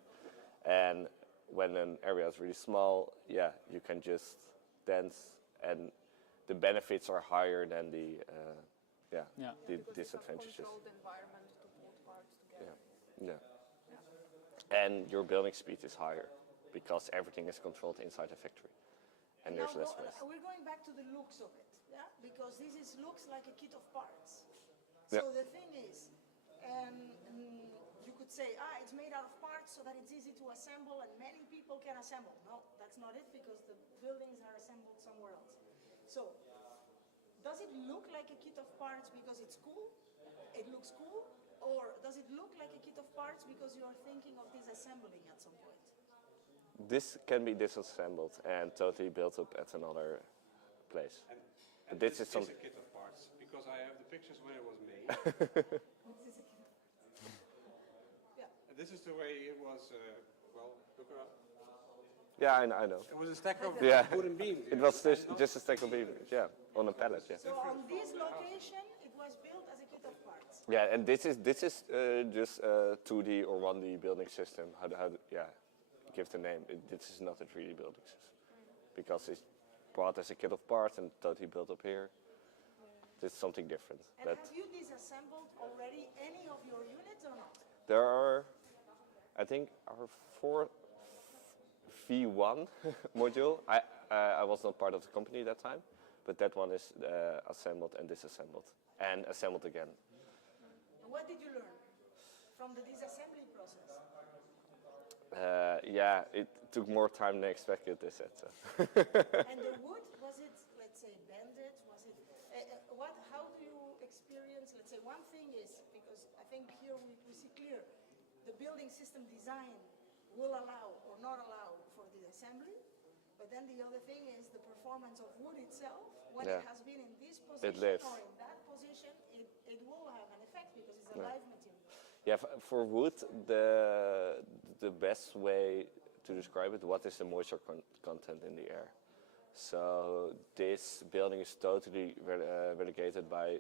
And when an area is really small, you can just dance, and the benefits are higher than the disadvantages. Controlled environment to put parts together. And your building speed is higher because everything is controlled inside the factory, and there's less waste. We're going back to the looks of it, because this looks like a kit of parts. So the thing is, you could say, it's made out of parts so that it's easy to assemble and many people can assemble. No, that's not it, because the buildings are assembled somewhere else. So, does it look like a kit of parts because it's cool? It looks cool? Or does it look like a kit of parts because you are thinking of disassembling at some point? this can be disassembled and totally built up at another place. And this this is something. a kit of parts, because I have the pictures when it was made. And this is the way it was, well, look around. Yeah, I know. It was a stack of Yeah. wooden beams. It was just a stack of beams, yeah, on a pallet, yeah. So on this location, it was built as a kit of parts. Yeah, and this is just a 2D or 1D building system. Yeah, give the name. This is not a 3D building system because it's brought as a kit of parts and totally built up here. It's something different. And have you disassembled already any of your units or not? There are, I think, our 4 V1 module. I was not part of the company at that time, but that one is assembled and disassembled and assembled again. And what did you learn from the disassembly process? Yeah, it took more time than expected, they said. So. And the wood, was it, let's say, bended? Was it, how do you experience, let's say, one thing is, because I think here we see clear, the building system design will allow or not allow for the assembly, but then the other thing is the performance of wood itself. When it has been in this position or in that position, it will have an effect because it's a live material. Yeah, for wood, the best way to describe it, what is the moisture content in the air? So this building is totally relegated by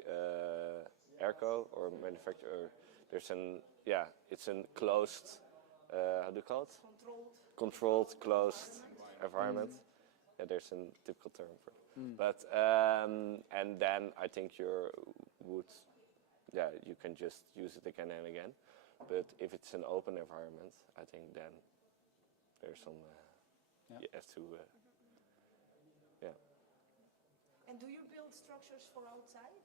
airco or manufacturer. There's it's a closed, how do you call it? Controlled, closed environment. Yeah, there's a typical term for it. But and then I think your wood, you can just use it again and again. But if it's an open environment, I think then there's some you have to. And do you build structures for outside?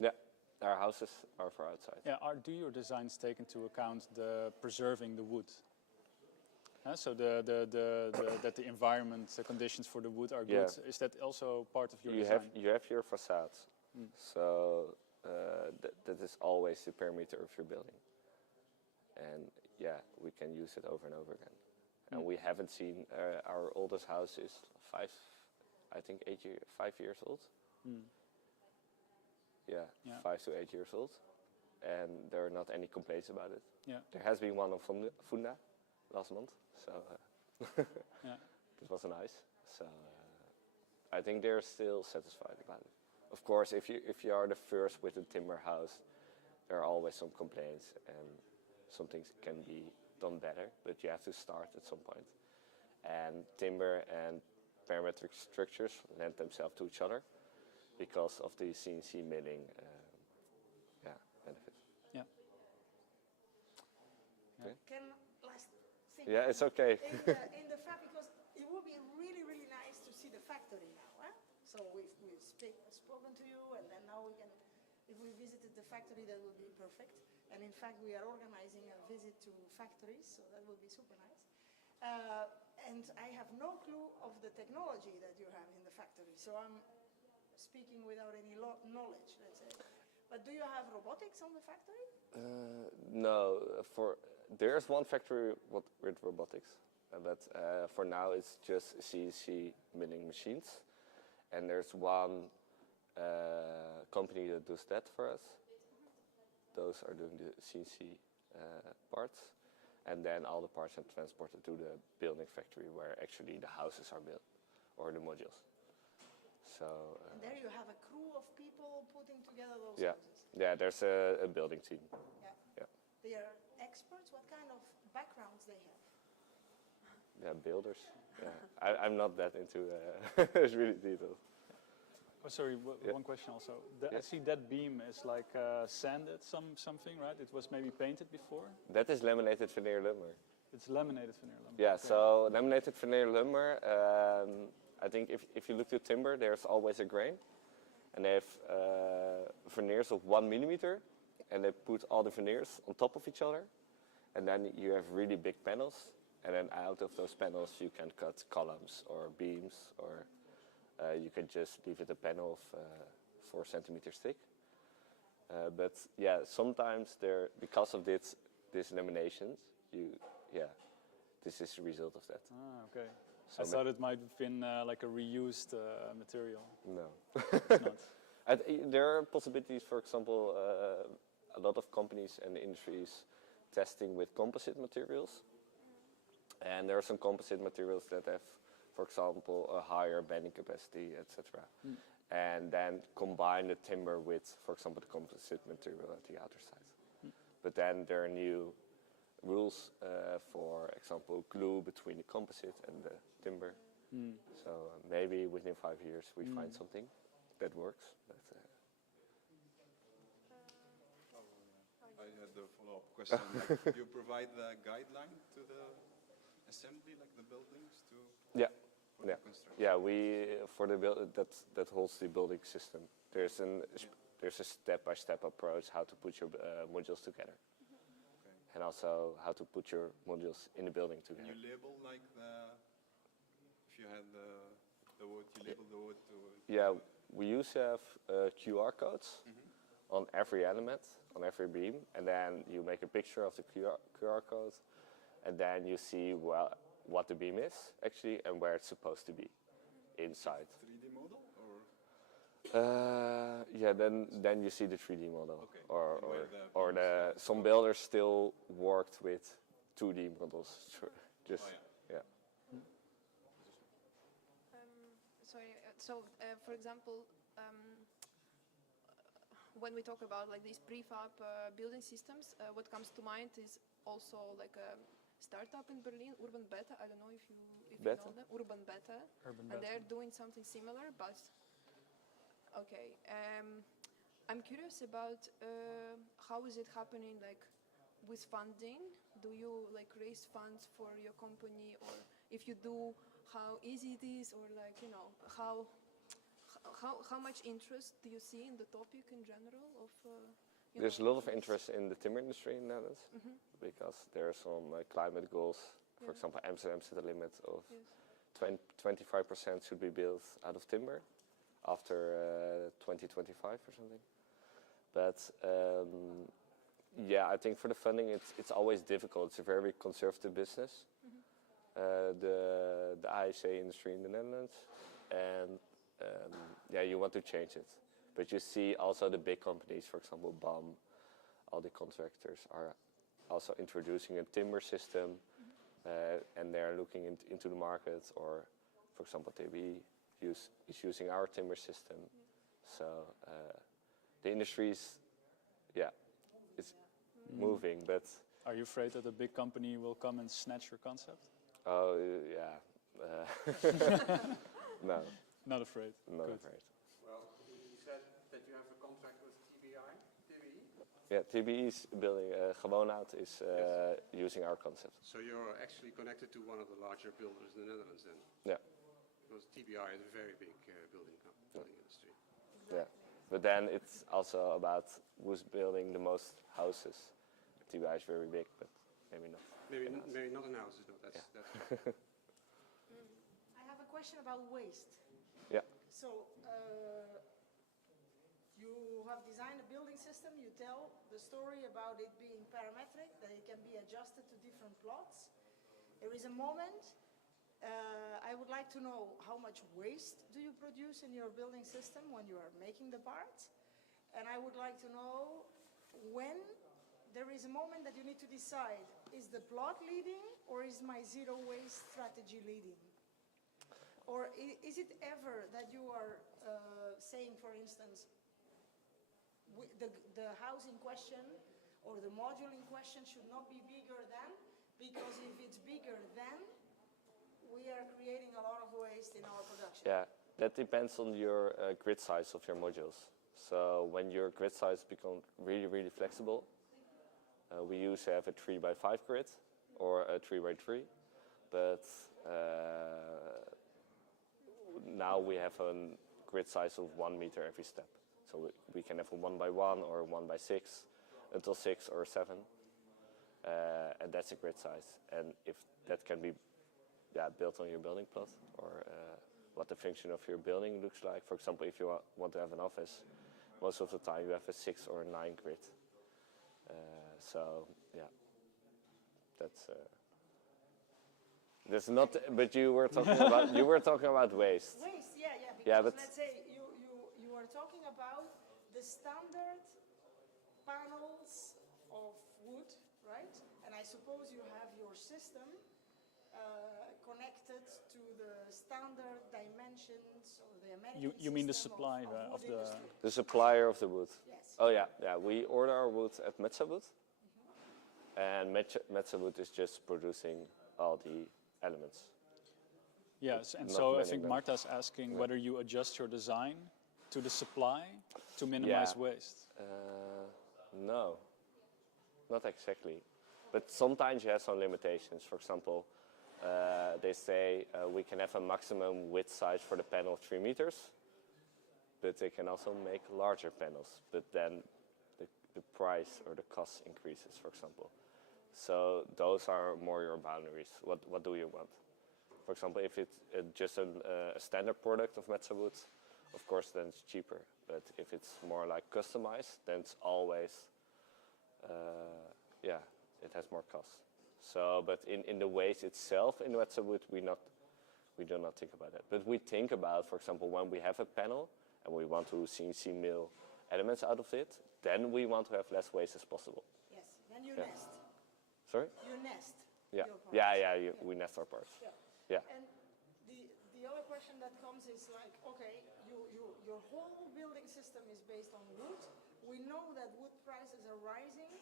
Yeah, our houses are for outside. Yeah, do your designs take into account the preserving the wood? So that the environment, the conditions for the wood are good. Yeah. Is that also part of your design? You have your facades, so that is always the perimeter of your building, and we can use it over and over again. And we haven't seen our oldest house is 5 years old. Yeah, 5 to 8 years old, and there are not any complaints about it. Yeah. There has been one on Funda last month, so it was nice. So I think they're still satisfied about it. Of course, if you are the first with a timber house, there are always some complaints, and some things can be done better, but you have to start at some point. And timber and parametric structures lend themselves to each other because of the CNC milling benefit. Yeah. Last thing. Yeah, it's okay. In the fact, because it would be really, really nice to see the factory now. So we've spoken to you, and then now we can, if we visited the factory, that would be perfect. And in fact, we are organizing a visit to factories, so that would be super nice. And I have no clue of the technology that you have in the factory, so I'm speaking without any knowledge, let's say. But do you have robotics on the factory? No, there's one factory with robotics, but for now it's just CNC milling machines, and there's one company that does that for us. Those are doing the CNC parts, and then all the parts are transported to the building factory where actually the houses are built, or the modules. So. And there you have a crew of people putting together those houses. Yeah, there's a building team. Yeah. They are experts. What kind of backgrounds they have? Yeah, builders. Yeah, I'm not that into really detailed. Oh, sorry, one question also. I see that beam is like sanded something, right? It was maybe painted before? That is laminated veneer lumber. It's laminated veneer lumber. Yeah, okay. So laminated veneer lumber, I think if you look to timber, there's always a grain. And they have veneers of 1 millimeter, and they put all the veneers on top of each other. And then you have really big panels. And then out of those panels, you can cut columns or beams, or you can just leave it a panel of 4 centimeters thick. But yeah, sometimes because of these laminations, this is the result of that. Ah, okay. So I thought it might have been like a reused material. No. It's not. There are possibilities, for example, a lot of companies and industries testing with composite materials. And there are some composite materials that have, for example, a higher bending capacity, etc. And then combine the timber with, for example, the composite material at the outer side. But then there are new rules, for example, glue between the composite and the timber. So maybe within 5 years we find something that works. But, I had a follow-up question. Like, you provide the guideline to the assembly, like the buildings, to yeah, for yeah, the construction? yeah. We for the that holds the building system. There's a step-by-step approach how to put your modules together, and also how to put your modules in the building together. You label like if you had the wood, you label the wood to. Yeah, we used to have QR codes on every element, on every beam, and then you make a picture of the QR code, and then you see what the beam is actually and where it's supposed to be inside. 3D model Yeah, then you see the 3D model, Okay. or some builders still worked with 2D models. Just yeah. Sorry. For example, when we talk about like these prefab building systems, what comes to mind is also like a startup in Berlin, Urban Beta. I don't know if you know them. Urban Beta. And they're doing something similar, but okay. I'm curious about how is it happening, like with funding? Do you like raise funds for your company, or if you do, how easy it is, or like how much interest do you see in the topic in general of? There's a lot of interest in the timber industry in the Netherlands because there are some climate goals. For example, Amsterdam set a limit of 25% should be built out of timber after 2025 or something. But yeah, I think for the funding, it's always difficult. It's a very conservative business, the ISA industry in the Netherlands, and yeah, you want to change it. But you see also the big companies, for example, BAM, all the contractors are also introducing a timber system, and they're looking into the market. Or, for example, TB is using our timber system. So the industry is, it's moving. But are you afraid that a big company will come and snatch your concept? Oh yeah, no. Not afraid. Not Good. afraid. Well, you said that you have a contract with TBE? Yeah, TBE's building, Gewoonhout is using our concept. So you're actually connected to one of the larger builders in the Netherlands then? Yeah. Because TBI is a very big building industry. Yeah, but then it's also about who's building the most houses. TBI is very big, but maybe not. Maybe not in houses, no, that's right. I have a question about waste. Yeah. So you have designed a building system, you tell the story about it being parametric, that it can be adjusted to different plots. There is a moment, I would like to know how much waste do you produce in your building system when you are making the parts? And I would like to know when there is a moment that you need to decide, is the plot leading or is my zero waste strategy leading? Or is it ever that you are saying, for instance, the house in question or the module in question should not be bigger than, because if it's bigger than, we are creating a lot of waste in our production. Yeah, that depends on your grid size of your modules. So when your grid size becomes really, really flexible, we used to have a 3x5 grid or a 3x3, but now we have a grid size of 1 meter every step. So we can have a 1x1 or a 1x6 until 6 or 7, and that's a grid size. And if that can be built on your building plot, or what the function of your building looks like. For example, if you want to have an office, most of the time you have a 6 or a 9 grid. So yeah, that's That's not. But you were talking about waste. Waste, yeah, because Yeah, but let's say you are talking about the standard panels of wood, right? And I suppose you have your system connected to the standard dimensions or the American You mean the system supply of of wood the... industry. the supplier of the wood. Yes. Oh yeah, yeah. We order our wood at Metza Wood, and Metza Wood is just producing all the elements. Yes, and Not so I many think them. Marta's asking Yeah. whether you adjust your design to the supply to minimize Yeah. waste. No, not exactly. But sometimes you have some limitations. For example, they say we can have a maximum width size for the panel of 3 meters, but they can also make larger panels. But then the price or the cost increases, for example. So those are more your boundaries. What do you want? For example, if it's just a standard product of Metza Wood, of course, then it's cheaper. But if it's more like customized, then it's always, yeah, it has more cost. So, but in the waste itself in Metza Wood, we do not think about that. But we think about, for example, when we have a panel and we want to CNC mill elements out of it, then we want to have less waste as possible. Yes, then you Yeah. nest. Sorry? You nest. Yeah, your parts. yeah. We nest our parts. Yeah. Yeah. And the other question that comes is like, okay, your whole building system is based on wood. We know that wood prices are rising,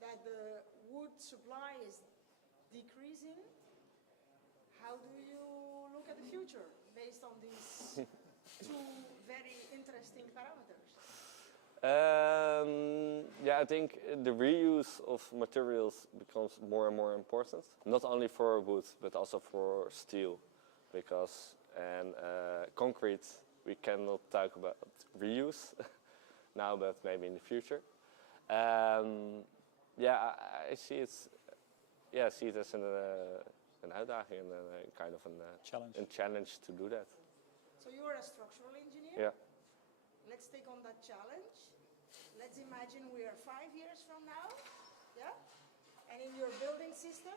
that the wood supply is decreasing. How do you look at the future based on these two very interesting parameters? Yeah, I think the reuse of materials becomes more and more important, not only for wood, but also for steel, because concrete, we cannot talk about reuse now, but maybe in the future. Yeah, I see it as an uitdaging and a kind of a challenge to do that. So you are a structural engineer? Yeah. Let's take on that challenge. Let's imagine we are 5 years from now, yeah? And in your building system,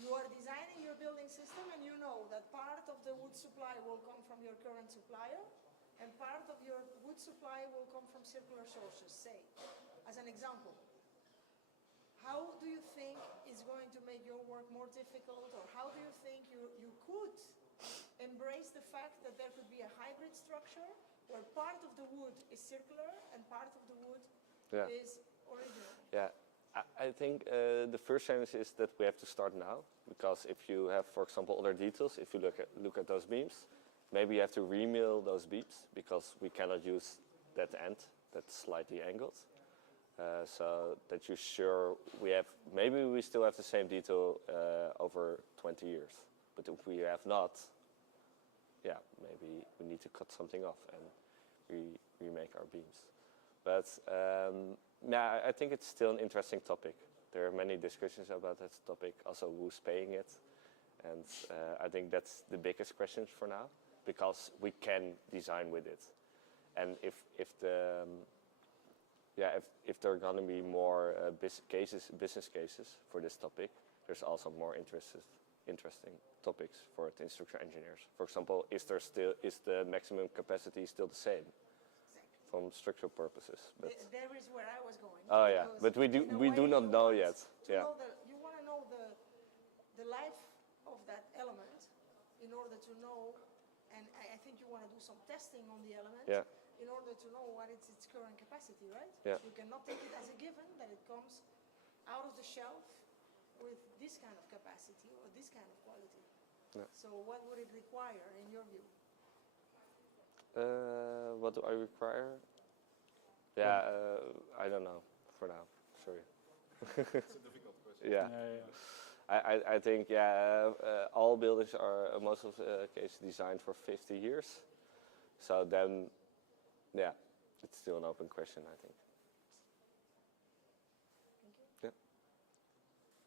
you are designing your building system and you know that part of the wood supply will come from your current supplier and part of your wood supply will come from circular sources, say, as an example. How do you think is going to make your work more difficult, or how do you think you could embrace the fact that there could be a hybrid structure where part of the wood is circular and part of the wood is original? Yeah, I think the first challenge is that we have to start now, because if you have, for example, other details, if you look at those beams, maybe you have to remill those beams because we cannot use that end that's slightly angled. So that you're sure maybe we still have the same detail over 20 years. But if we have not, yeah, maybe we need to cut something off and remake our beams. But yeah, I think it's still an interesting topic. There are many discussions about that topic, also who's paying it. And I think that's the biggest question for now, because we can design with it. And if there are going to be more business cases for this topic, there's also more interesting topics for the structural engineers. For example, is the maximum capacity still the same from structural purposes? But there is where I was going. Oh yeah, but we do not know yet. Yeah. You want to know the life of that element in order to know, and I think you want to do some testing on the element. Yeah. In order to know what is its current capacity, right? Yeah. You cannot take it as a given that it comes out of the shelf with this kind of capacity or this kind of quality. Yeah. So what would it require in your view? What do I require? Yeah, I don't know for now. Sorry. It's a difficult question. Yeah. I think all buildings are most of the cases designed for 50 years. So then, yeah, it's still an open question, I think.